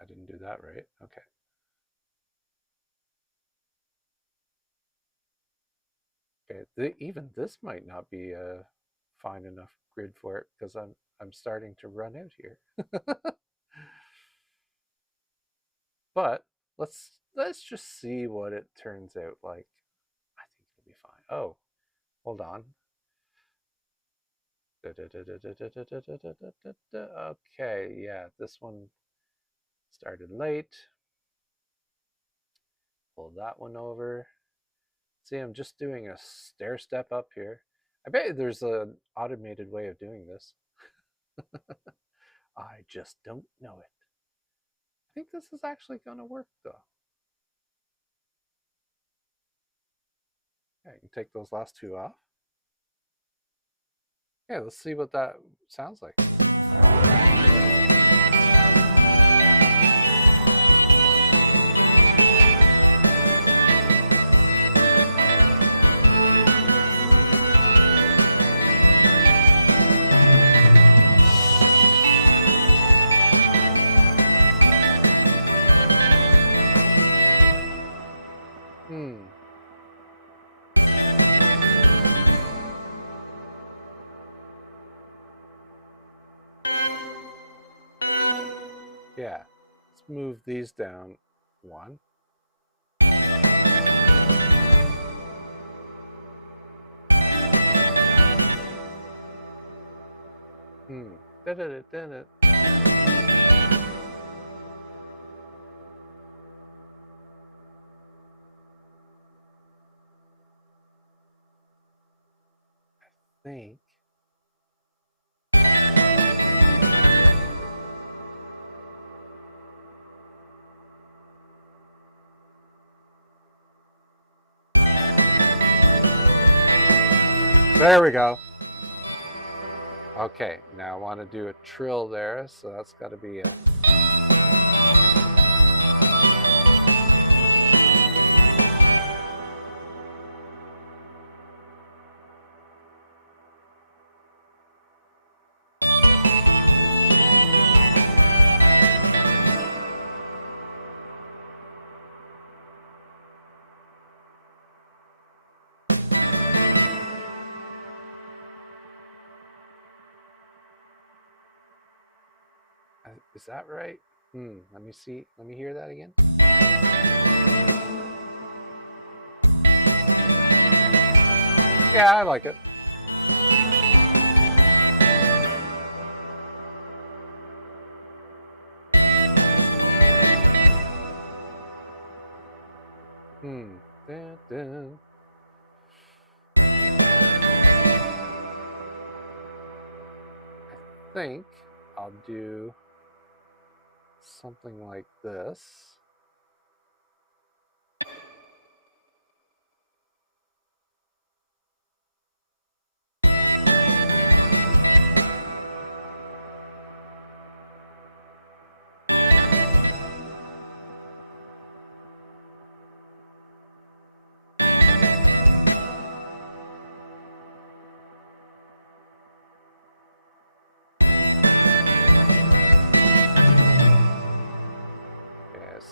I didn't do that right. Okay. Okay, even this might not be a fine enough grid for it because I'm starting to run out here. But let's just see what it turns out like. I think it'll be fine. Oh, hold on. Okay, yeah, this one started late. Pull that one over. See, I'm just doing a stair step up here. I bet there's an automated way of doing this. I just don't know it. I think this is actually going to work though. Yeah, you can take those last two off. Yeah, let's see what that sounds like. Yeah, let's move these down one. I think. There we go. Okay, now I want to do a trill there, so that's got to be it. Is that right? Let me see. Let me hear that again. Yeah, I like it. Dun, dun. I think I'll do something like this.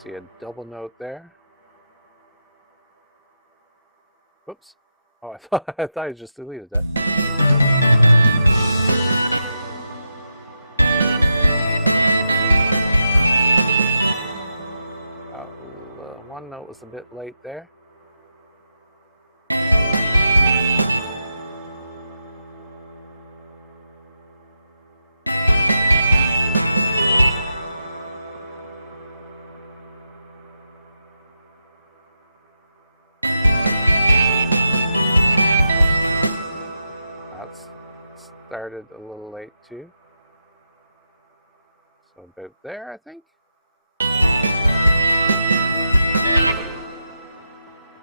See a double note there. Whoops. Oh, I thought I just deleted that. one note was a bit late there. That's started a little late too. So about there, I think.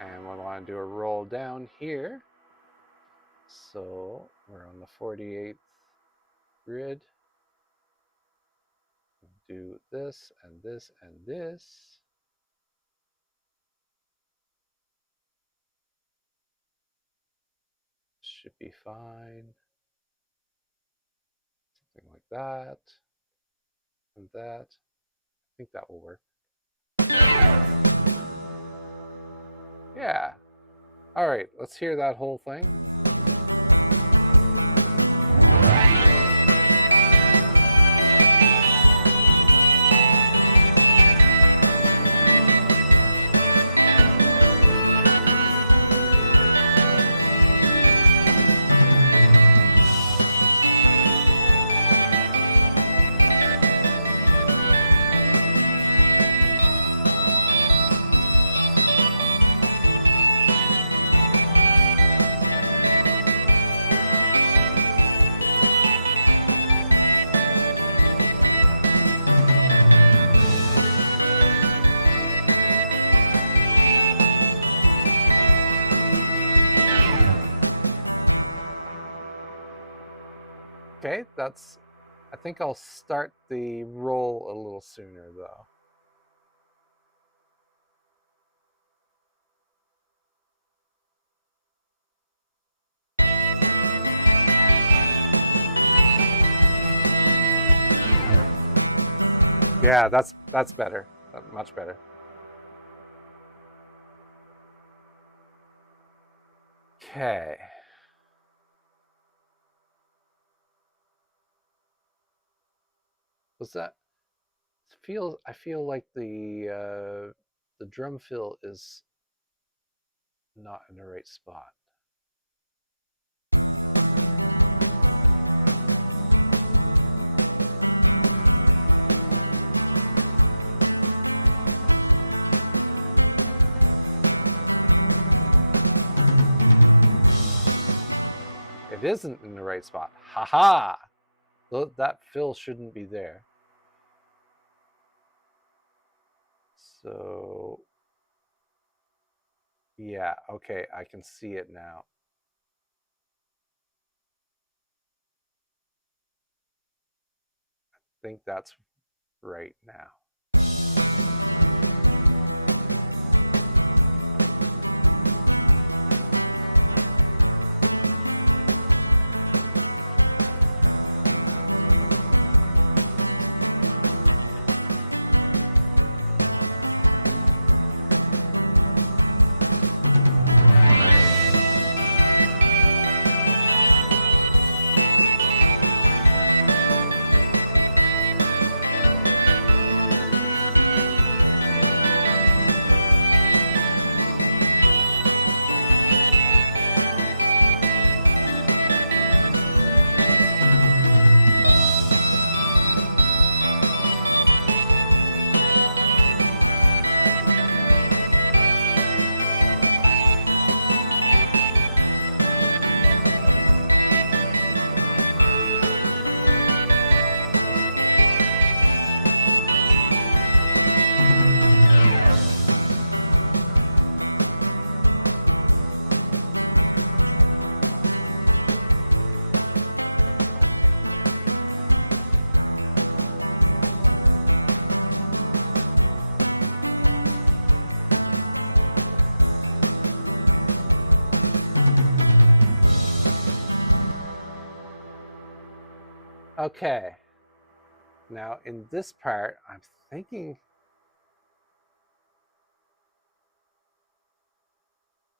And we want to do a roll down here. So we're on the 48th grid. Do this and this and this. Should be fine. Something like that. And that. I think that will work. Yeah. All right, let's hear that whole thing. Okay, that's, I think I'll start the roll a little sooner though. Yeah, that's better. Much better. Okay. Was that I feel like the drum fill is not in the right spot. It isn't in the right spot. Haha! That fill shouldn't be there. So, yeah, okay, I can see it now. I think that's right now. Okay. Now in this part, I'm thinking,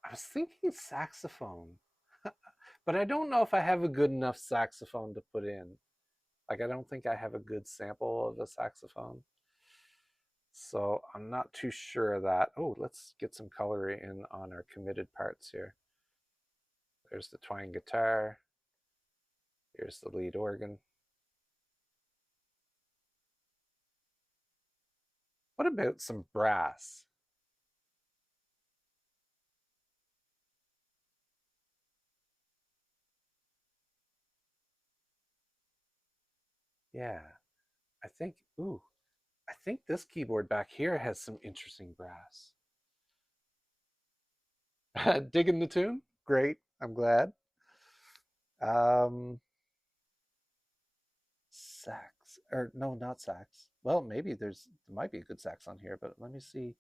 I was thinking saxophone, but I don't know if I have a good enough saxophone to put in. Like, I don't think I have a good sample of a saxophone. So I'm not too sure of that. Oh, let's get some color in on our committed parts here. There's the twang guitar. Here's the lead organ. What about some brass? Yeah, I think, ooh, I think this keyboard back here has some interesting brass. Digging the tune? Great, I'm glad. Sax, or no, not sax. Well, maybe there might be a good sax on here, but let me see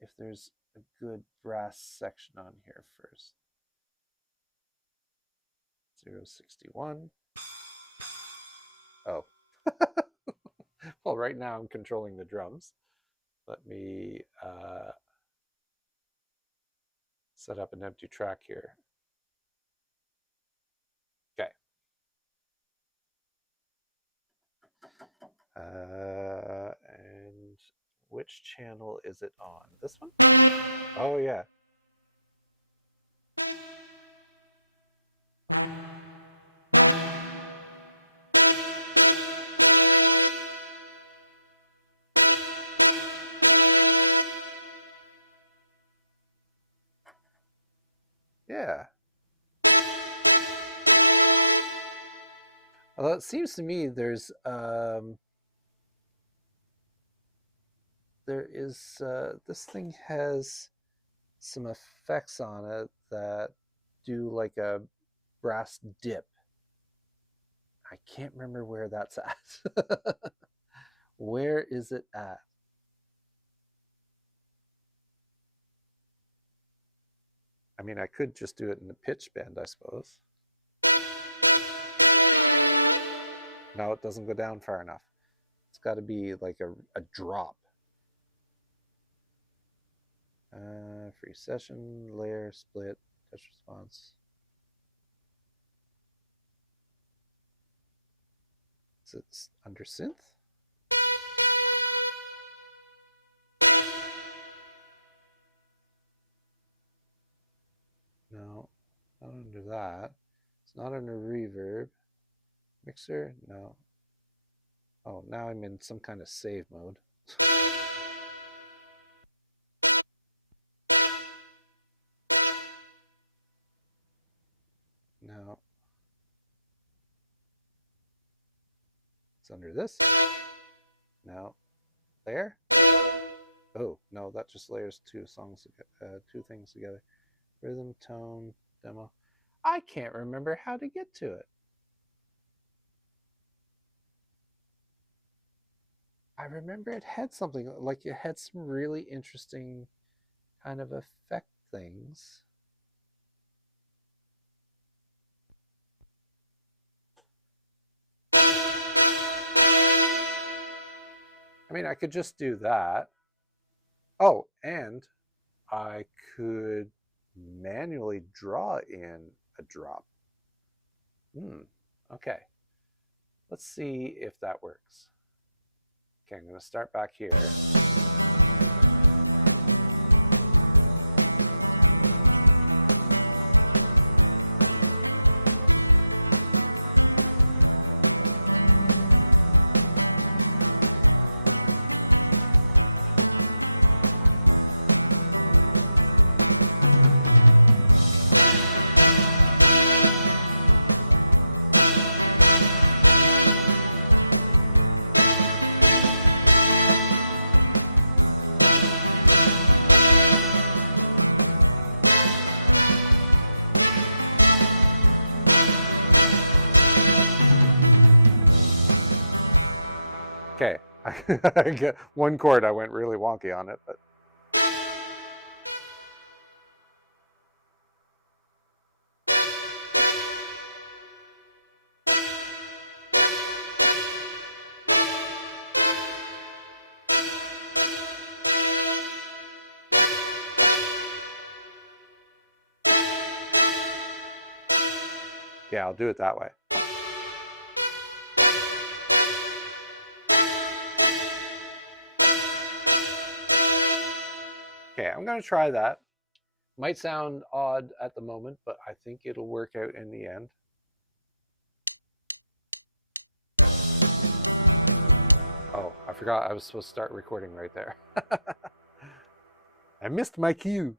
if there's a good brass section on here first. 061. Oh. Well, right now I'm controlling the drums. Let me set up an empty track here. Okay. And which channel is it on? This one? Oh, yeah. Yeah. Well, it seems to me there is this thing has some effects on it that do like a brass dip. I can't remember where that's at. Where is it at? I mean, I could just do it in the pitch bend, I suppose. No, it doesn't go down far enough. It's got to be like a drop. Free session, layer, split, touch response. Is it under synth? No, not under that. It's not under reverb. Mixer? No. Oh, now I'm in some kind of save mode. No. It's under this. No. There? Oh, no, that just layers two things together. Rhythm, tone, demo. I can't remember how to get to it. I remember it had something, like it had some really interesting kind of effect things. I mean, I could just do that. Oh, and I could manually draw in a drop. Okay. Let's see if that works. Okay, I'm going to start back here. Okay, one chord I went really wonky on it, but yeah, I'll do it that way. I'm going to try that. Might sound odd at the moment, but I think it'll work out in the end. Oh, I forgot I was supposed to start recording right there. I missed my cue.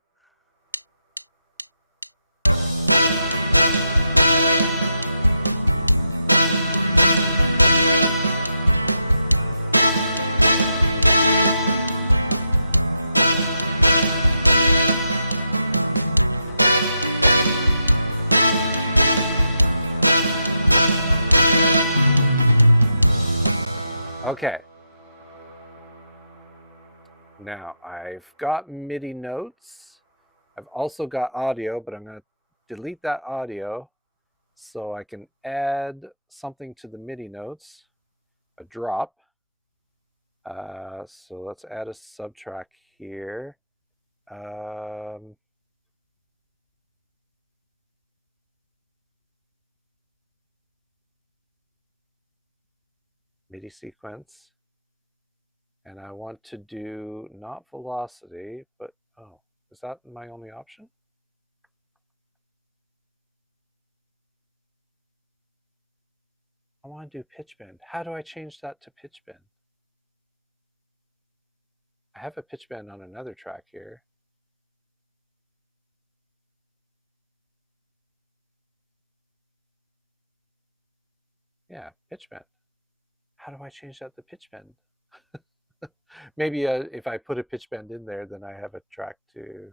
Okay. Now I've got MIDI notes. I've also got audio, but I'm going to delete that audio so I can add something to the MIDI notes, a drop. So let's add a subtrack here. MIDI sequence. And I want to do not velocity, but, oh, is that my only option? I want to do pitch bend. How do I change that to pitch bend? I have a pitch bend on another track here. Yeah, pitch bend. How do I change that to pitch bend? Maybe if I put a pitch bend in there, then I have a track to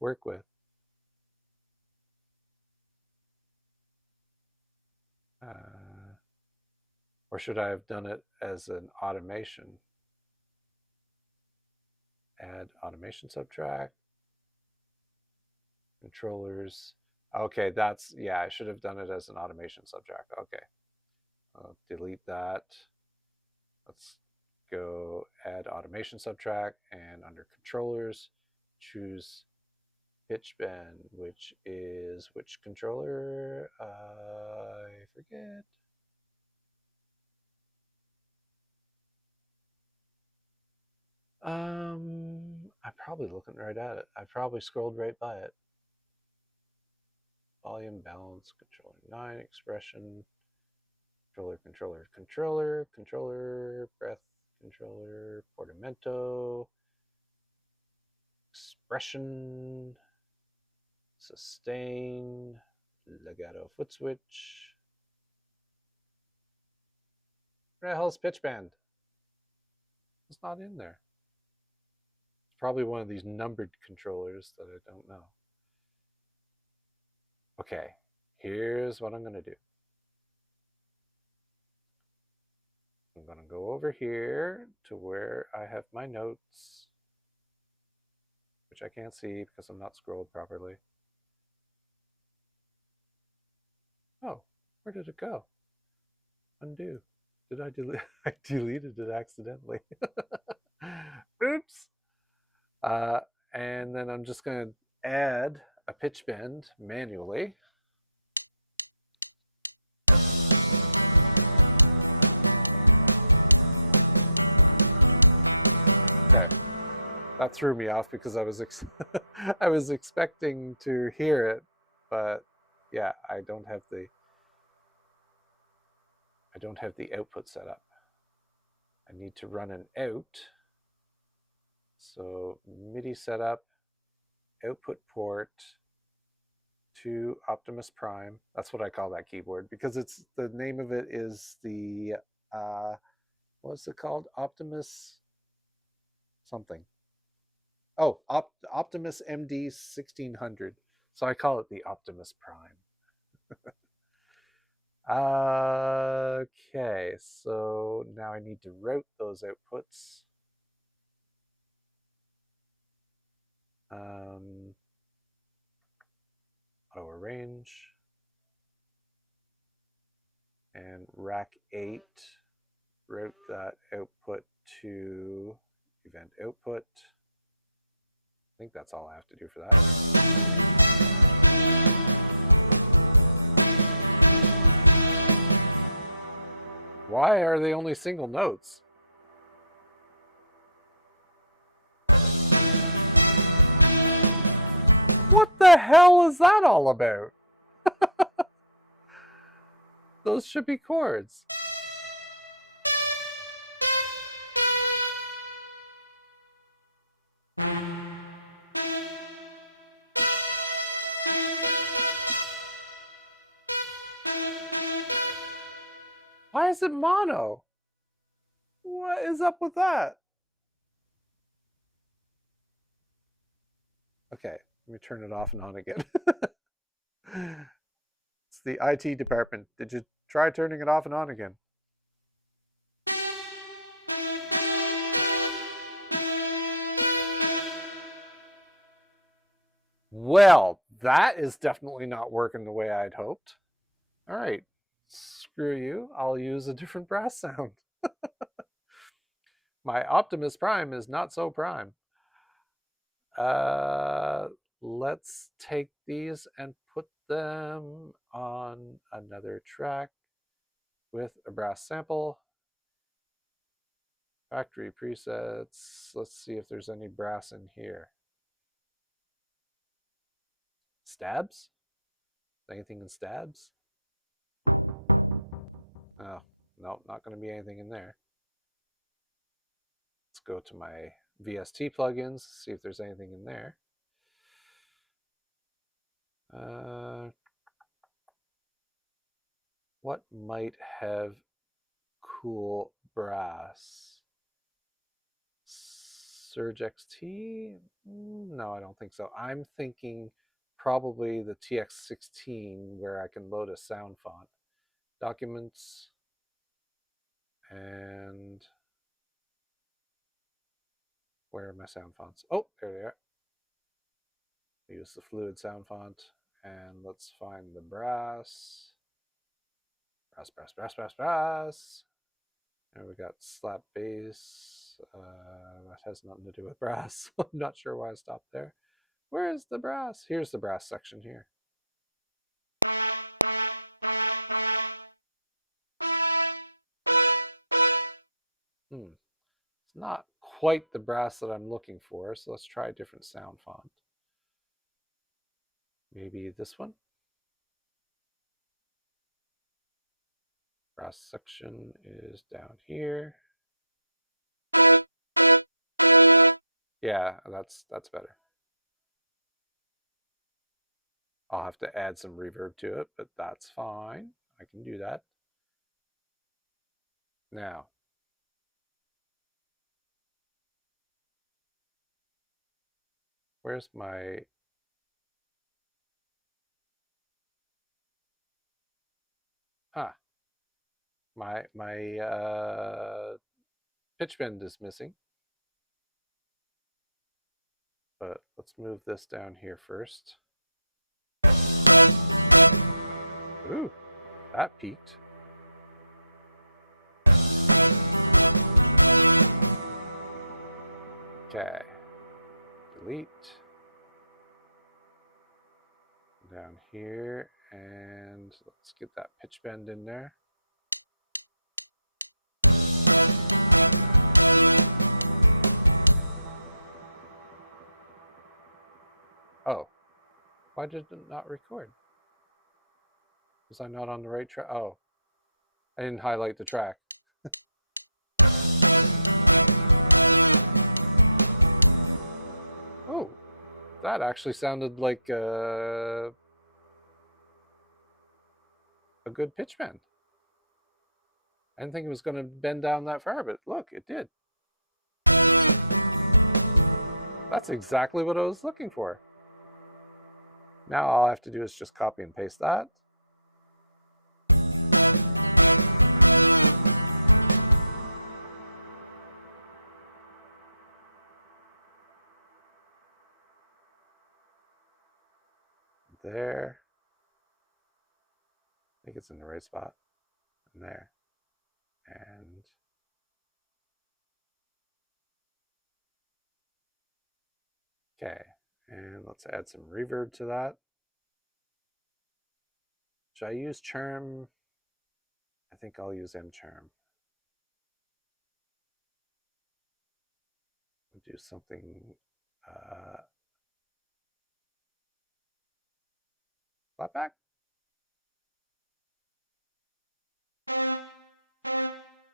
work with. Or should I have done it as an automation? Add automation subtrack, controllers. Okay, that's, yeah, I should have done it as an automation subtract. Okay, I'll delete that. Let's go add automation subtract, and under controllers, choose pitch bend, which is which controller? I forget. I'm probably looking right at it. I probably scrolled right by it. Volume, balance, controller 9, expression, controller, breath, controller, portamento, expression, sustain, legato foot switch. Where the hell is pitch bend? It's not in there. It's probably one of these numbered controllers that I don't know. Okay, here's what I'm going to do. I'm going to go over here to where I have my notes, which I can't see because I'm not scrolled properly. Oh, where did it go? Undo. Did I delete? I deleted it accidentally. Oops. And then I'm just going to add a pitch bend manually. That threw me off because I was I was expecting to hear it, but yeah, I don't have the output set up. I need to run an out. So MIDI setup, output port to Optimus Prime. That's what I call that keyboard because it's the name of it is the what's it called? Optimus something. Oh, Optimus MD 1600. So I call it the Optimus Prime. Okay, so now I need to route those outputs. Auto arrange. And rack 8, route that output to event output. I think that's all I have to do for that. Why are they only single notes? What the hell is that all about? Those should be chords. Why is it mono? What is up with that? Okay, let me turn it off and on again. It's the IT department. Did you try turning it off and on again? Well, that is definitely not working the way I'd hoped. All right, screw you. I'll use a different brass sound. My Optimus Prime is not so prime. Let's take these and put them on another track with a brass sample. Factory presets. Let's see if there's any brass in here. Stabs? Anything in stabs? Oh, no, not going to be anything in there. Let's go to my VST plugins, see if there's anything in there. What might have cool brass? Surge XT? No, I don't think so. I'm thinking probably the TX16 where I can load a sound font. Documents and where are my sound fonts? Oh, there they are. Use the fluid sound font and let's find the brass. Brass. And we got slap bass. That has nothing to do with brass. I'm not sure why I stopped there. Where is the brass? Here's the brass section here. It's not quite the brass that I'm looking for, so let's try a different sound font. Maybe this one? Brass section is down here. Yeah, that's better. I'll have to add some reverb to it, but that's fine. I can do that. Now, where's my... my pitch bend is missing. But let's move this down here first. Ooh, that peaked. Okay, delete. Down here, and let's get that pitch bend in there. Oh, why did it not record? Was I not on the right track? Oh, I didn't highlight the track. Oh, that actually sounded like a good pitch bend. I didn't think it was going to bend down that far, but look, it did. That's exactly what I was looking for. Now all I have to do is just copy and paste that. There. I think it's in the right spot. And there. And okay. And let's add some reverb to that. Should I use Charm? I think I'll use M-Charm. We'll do something Flat back.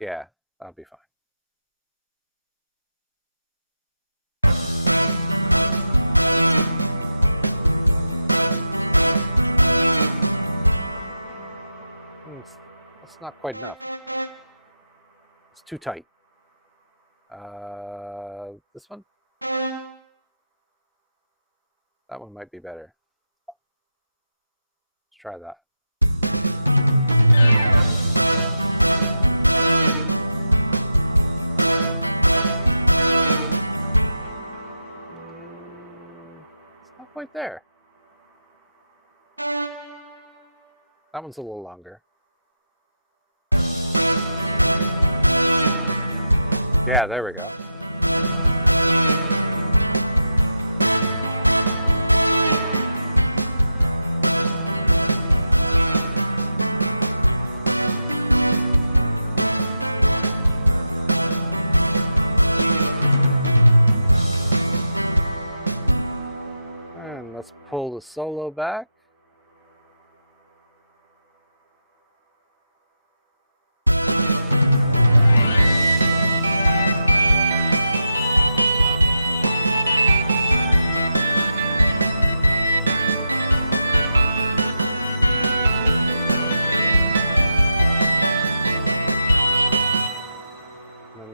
Yeah, that'll be fine. That's not quite enough. It's too tight. This one? That one might be better. Let's try that. It's not quite there. That one's a little longer. Yeah, there we go. And let's pull the solo back.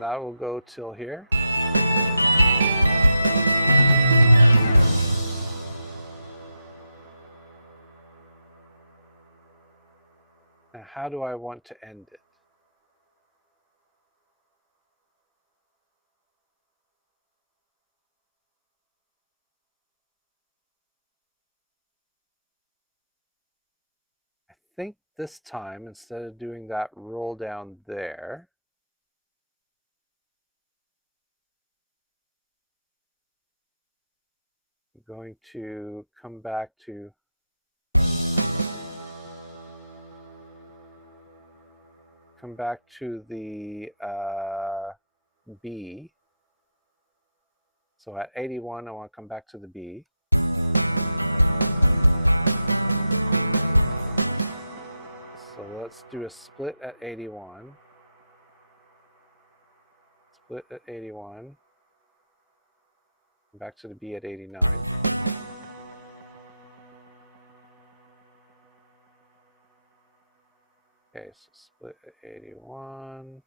That will go till here. Now, how do I want to end it? I think this time, instead of doing that roll down there, I'm going to come back to the B. So at 81, I want to come back to the B. So let's do a split at 81. Split at 81. Back to the B at 89. Okay, so split at 81.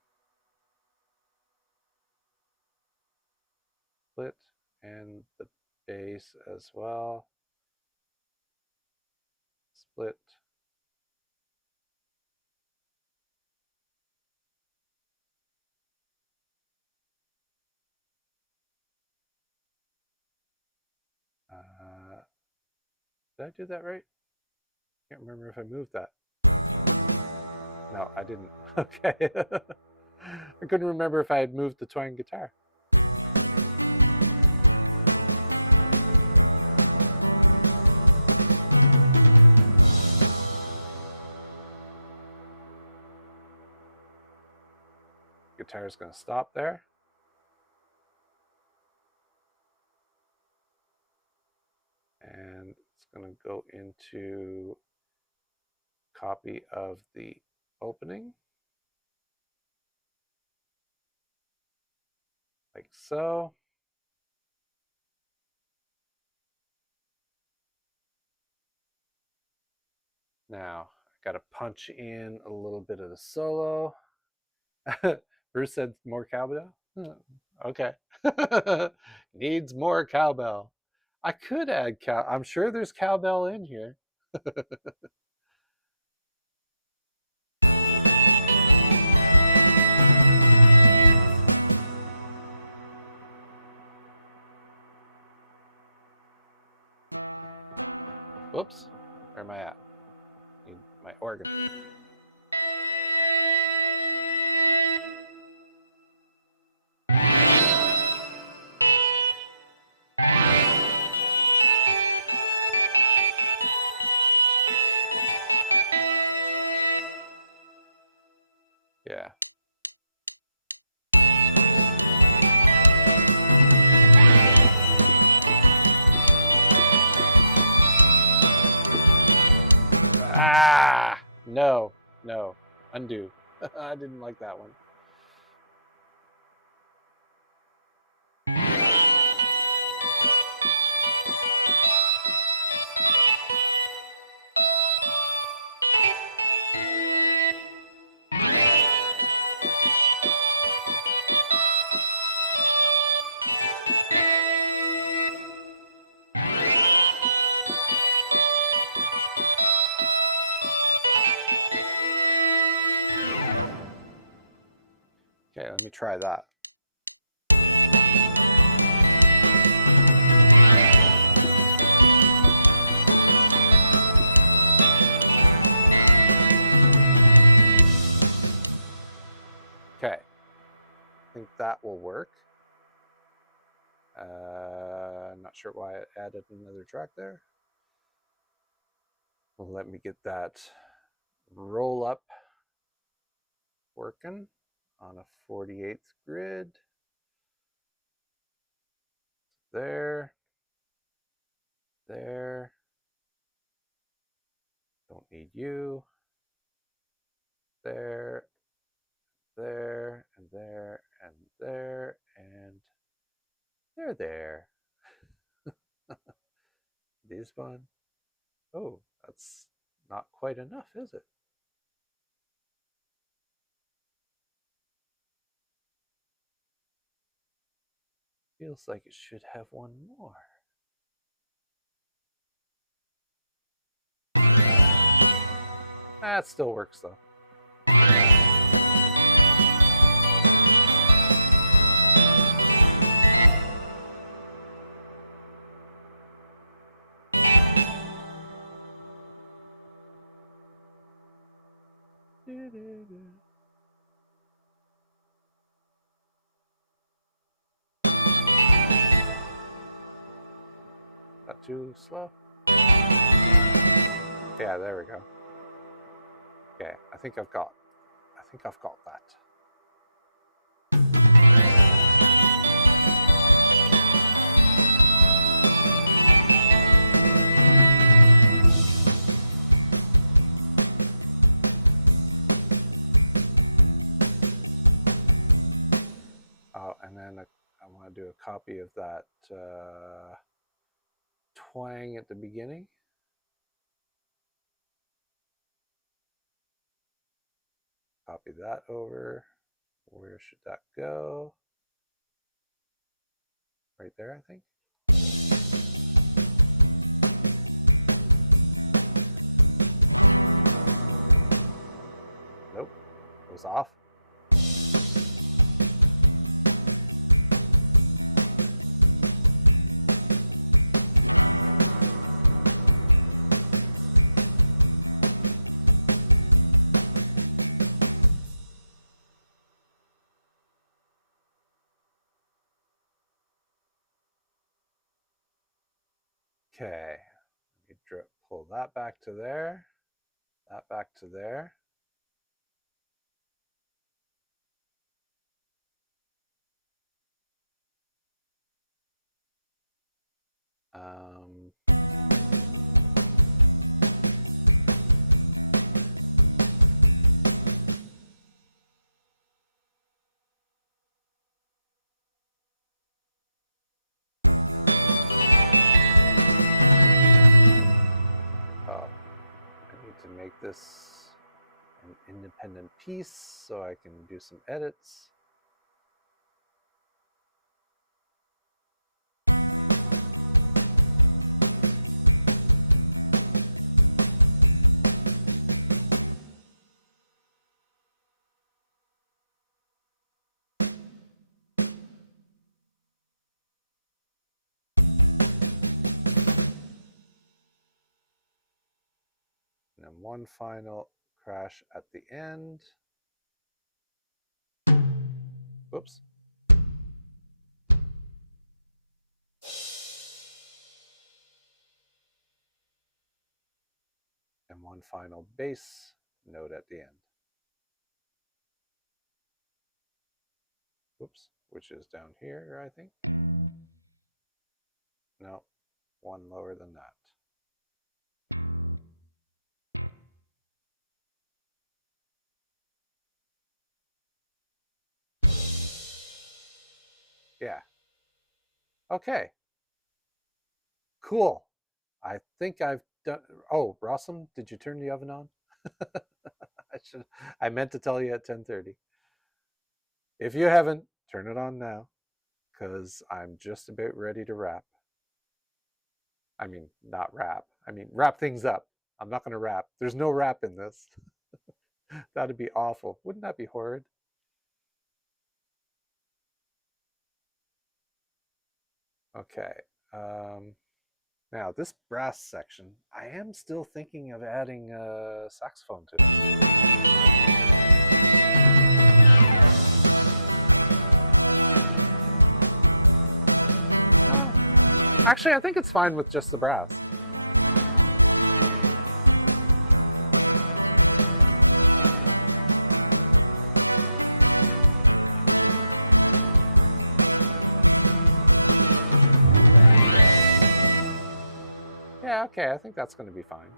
Split and the bass as well. Split. Did I do that right? Can't remember if I moved that. No, I didn't. Okay. I couldn't remember if I had moved the twang guitar. Guitar is going to stop there. And it's going to go into copy of the opening. Like so. Now, I got to punch in a little bit of the solo. Bruce said more cowbell? Okay. Needs more cowbell. I could add I'm sure there's cowbell in here. Whoops. Where am I at? Need my organ. Yeah. No, no, undo. I didn't like that one. Okay, let me try that. Okay, I think that will work. Not sure why I added another track there. Well, let me get that roll up working on a 48th grid. There, there. Don't need you. There, there, and there, and there, and there. This one. Oh, that's not quite enough, is it? Feels like it should have one more. That still works though. Not too slow. Yeah, there we go. Okay, I think I've got that. Oh, and then I want to do a copy of that twang at the beginning. Copy that over. Where should that go? Right there, I think. Nope, it was off. Okay, let me pull that back to there, that back to there. I need to make this an independent piece so I can do some edits. And then one final crash at the end. Whoops. And one final bass note at the end. Whoops, which is down here, I think. No, one lower than that. Yeah. Okay. Cool. I think I've done. Oh, Rossum, did you turn the oven on? I should. I meant to tell you at 10:30. If you haven't, turn it on now, because I'm just about ready to wrap. I mean, not wrap. I mean, wrap things up. I'm not going to wrap. There's no wrap in this. That'd be awful. Wouldn't that be horrid? Okay. Um, Now, this brass section, I am still thinking of adding a saxophone to it. Actually, I think it's fine with just the brass. Yeah, okay, I think that's going to be fine.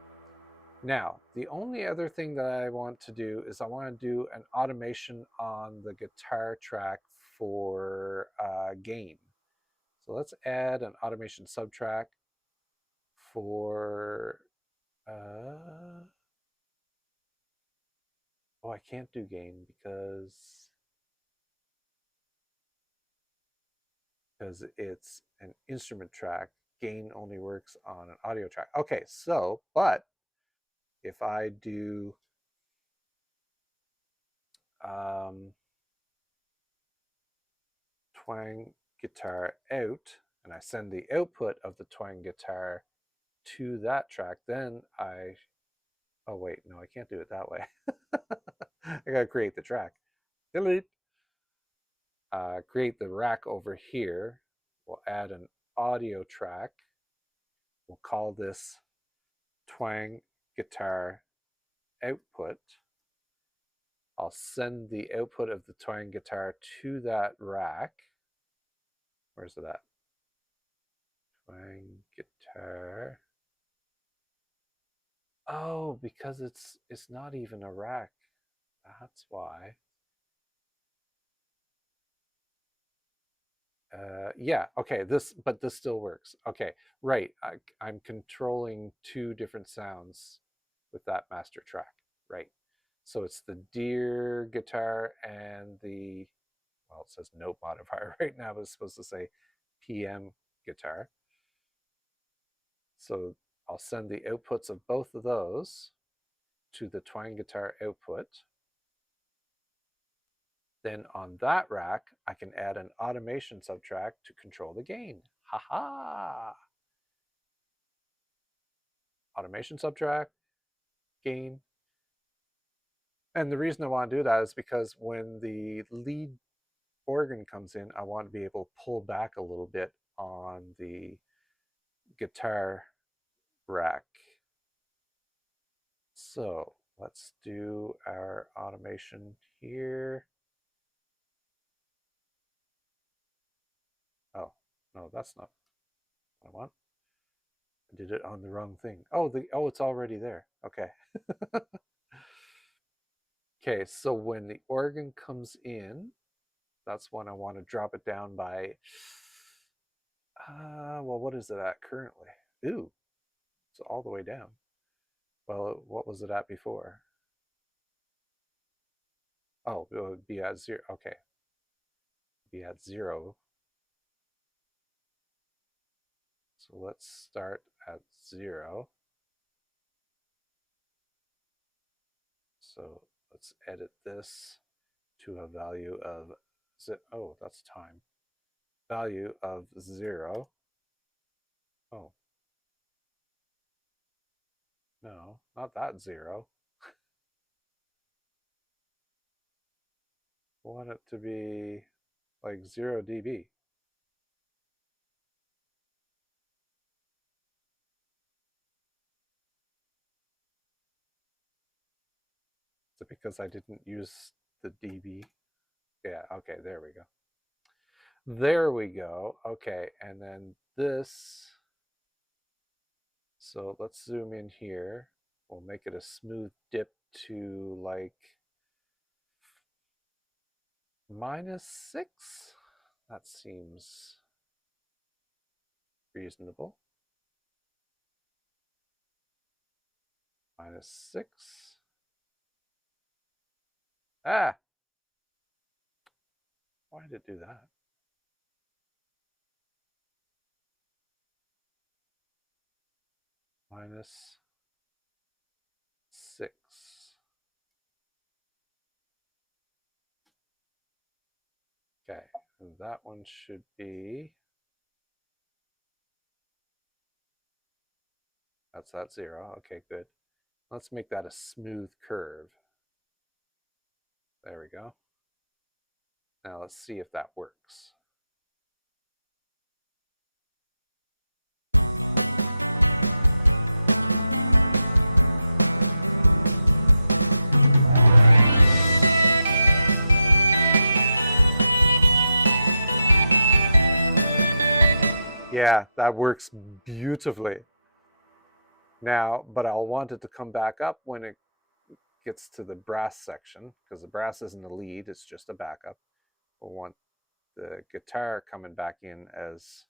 Now, the only other thing that I want to do is I want to do an automation on the guitar track for gain. So let's add an automation subtrack for, oh, I can't do gain because it's an instrument track. Gain only works on an audio track. Okay, so, but if I do um, twang guitar out and I send the output of the twang guitar to that track, then oh wait, no, I can't do it that way. I gotta create the track. Delete. Create the rack over here. We'll add an audio track. We'll call this twang guitar output. I'll send the output of the twang guitar to that rack. Where's it at? Twang guitar. Oh, because it's not even a rack. That's why. Yeah, okay, but this still works. Okay, right. I'm controlling two different sounds with that master track. Right. So it's the Deer guitar and the, well, it says note modifier right now, but it's supposed to say PM guitar. So I'll send the outputs of both of those to the twang guitar output. Then on that rack, I can add an automation subtrack to control the gain. Haha! Automation subtrack, gain. And the reason I want to do that is because when the lead organ comes in, I want to be able to pull back a little bit on the guitar rack. So let's do our automation here. Oh, no, that's not what I want. I did it on the wrong thing. Oh, it's already there. Okay. Okay, so when the organ comes in, that's when I want to drop it down by, well, what is it at currently? Ooh, it's all the way down. Well, what was it at before? Oh, it would be at 0. Okay, be at 0. So let's start at 0. So let's edit this to a value of, oh, that's time. Value of 0. Oh, no, not that 0. I want it to be like 0 dB. Is it because I didn't use the dB? Yeah, okay, there we go. There we go. Okay, and then this. So let's zoom in here. We'll make it a smooth dip to like -6. That seems reasonable. -6. Ah! Why did it do that? -6. Okay, and that one should be, that's that 0. Okay, good. Let's make that a smooth curve. There we go. Now let's see if that works. Yeah, that works beautifully. Now, but I'll want it to come back up when it gets to the brass section, because the brass isn't a lead, it's just a backup. We'll want the guitar coming back in as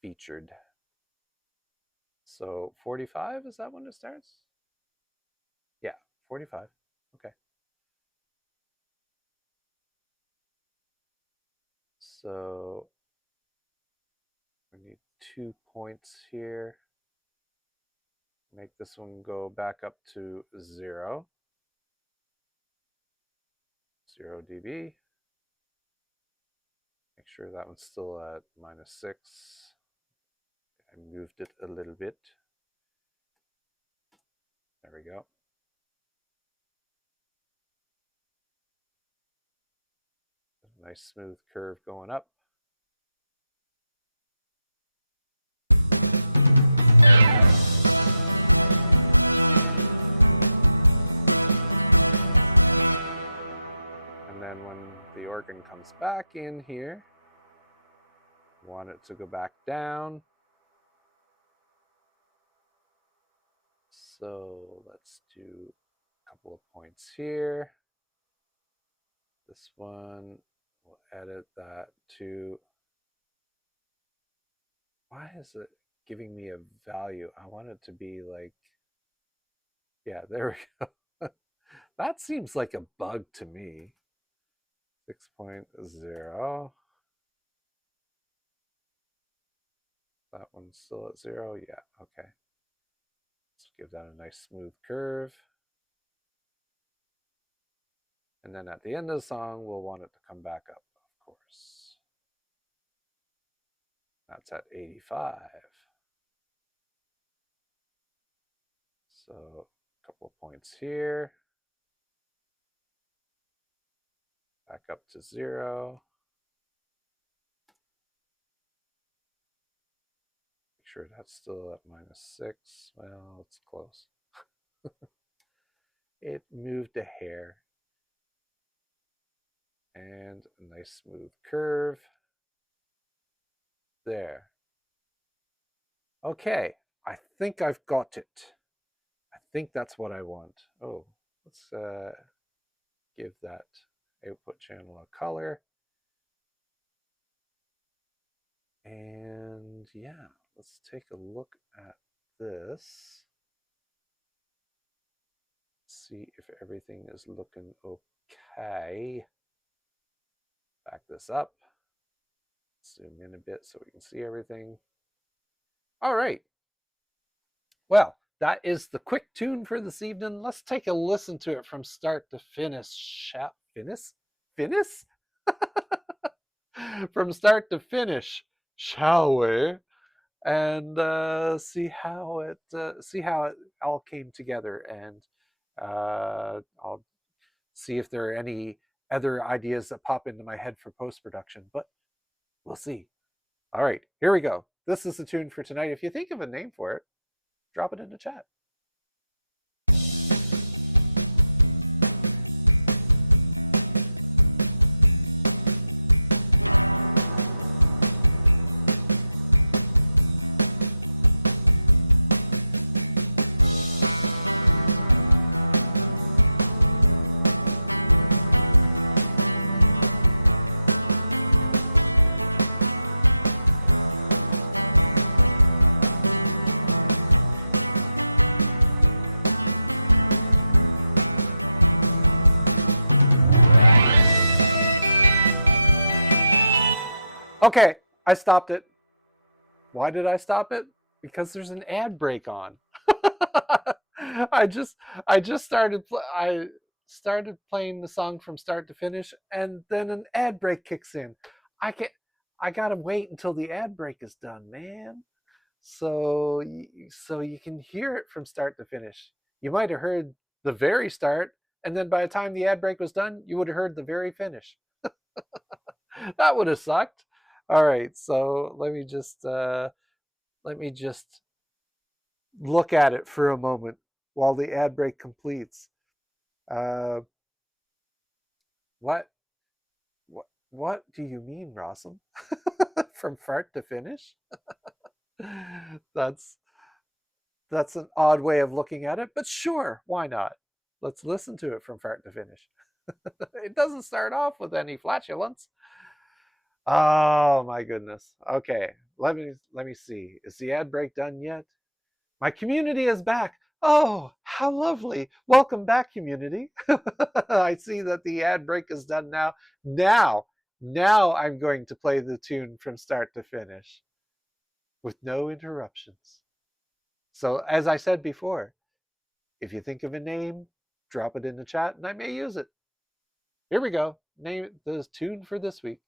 featured. So 45, is that when it starts? Yeah, 45. Okay. So we need 2 points here. Make this one go back up to 0. 0 dB. Make sure that one's still at -6. I moved it a little bit. There we go. Nice smooth curve going up. And then when the organ comes back in here, want it to go back down. So let's do a couple of points here. This one, we'll edit that to, why is it giving me a value? I want it to be like, yeah, there we go. That seems like a bug to me. 6.0. That one's still at 0. Yeah, okay. Let's give that a nice smooth curve. And then at the end of the song, we'll want it to come back up, of course. That's at 85. So a couple of points here. Back up to 0. Make sure that's still at -6. Well, it's close. It moved a hair. And a nice smooth curve. There. Okay, I think I've got it. I think that's what I want. Oh, let's give that output channel a color. And yeah, let's take a look at this. See if everything is looking okay. Back this up. Zoom in a bit so we can see everything. All right. Well, that is the quick tune for this evening. Let's take a listen to it from start to finish. Finish? From start to finish, shall we? And see how it all came together, and I'll see if there are any other ideas that pop into my head for post-production, but we'll see. All right, here we go. This is the tune for tonight. If you think of a name for it, drop it in the chat. Okay, I stopped it. Why did I stop it? Because there's an ad break on. I just I started playing the song from start to finish, and then an ad break kicks in. I can I gotta wait until the ad break is done, man. So you can hear it from start to finish. You might have heard the very start, and then by the time the ad break was done, you would have heard the very finish. That would have sucked. All right, so let me just look at it for a moment while the ad break completes. Uh, what what do you mean, Rossum? From start to finish? that's that's an odd way of looking at it, but sure, why not? Let's listen to it from start to finish. It doesn't start off with any flatulence. Oh my goodness. Okay, let me see. Is the ad break done yet? My community is back. Oh, how lovely. Welcome back, community. I see that the ad break is done now. Now I'm going to play the tune from start to finish with no interruptions. So, as I said before, if you think of a name, drop it in the chat and I may use it. Here we go. Name the tune for this week.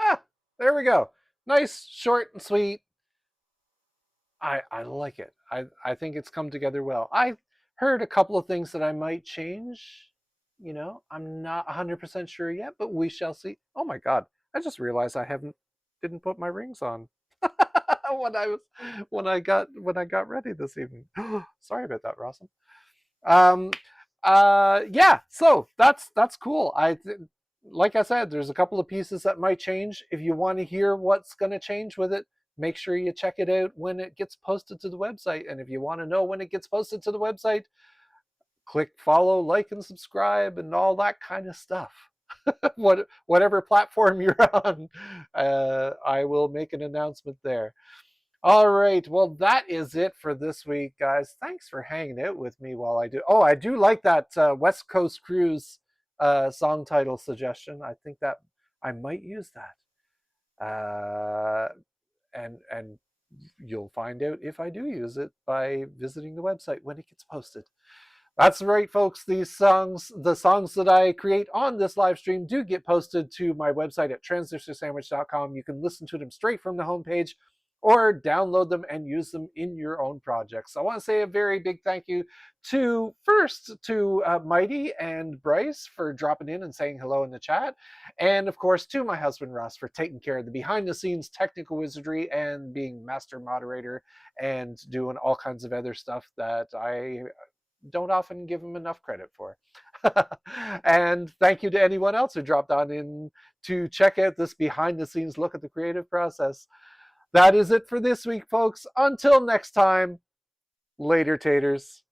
Ah, there we go. Nice, short and sweet. I like it. I think it's come together well. I heard a couple of things that I might change. I'm not 100% sure yet, but we shall see. Oh my god. I just realized I haven't didn't put my rings on when I got ready this evening. Sorry about that, Rossum. Um yeah, so that's cool. Like I said, there's a couple of pieces that might change. If you want to hear what's going to change with it, make sure you check it out when it gets posted to the website. And if you want to know when it gets posted to the website, click follow, like, and subscribe and all that kind of stuff. whatever platform you're on, I will make an announcement there. All right. Well, that is it for this week, guys. Thanks for hanging out with me while I do. Oh, I do like that West Coast Cruise song title suggestion. I think that I might use that. And you'll find out if I do use it by visiting the website when it gets posted. That's right, folks. The songs that I create on this live stream do get posted to my website at transistorsandwich.com. You can listen to them straight from the homepage or download them and use them in your own projects. I want to say a very big thank you to Mighty and Bryce for dropping in and saying hello in the chat. And of course, to my husband, Russ, for taking care of the behind the scenes technical wizardry and being master moderator and doing all kinds of other stuff that I don't often give him enough credit for. And thank you to anyone else who dropped on in to check out this behind the scenes look at the creative process. That is it for this week, folks. Until next time, later taters.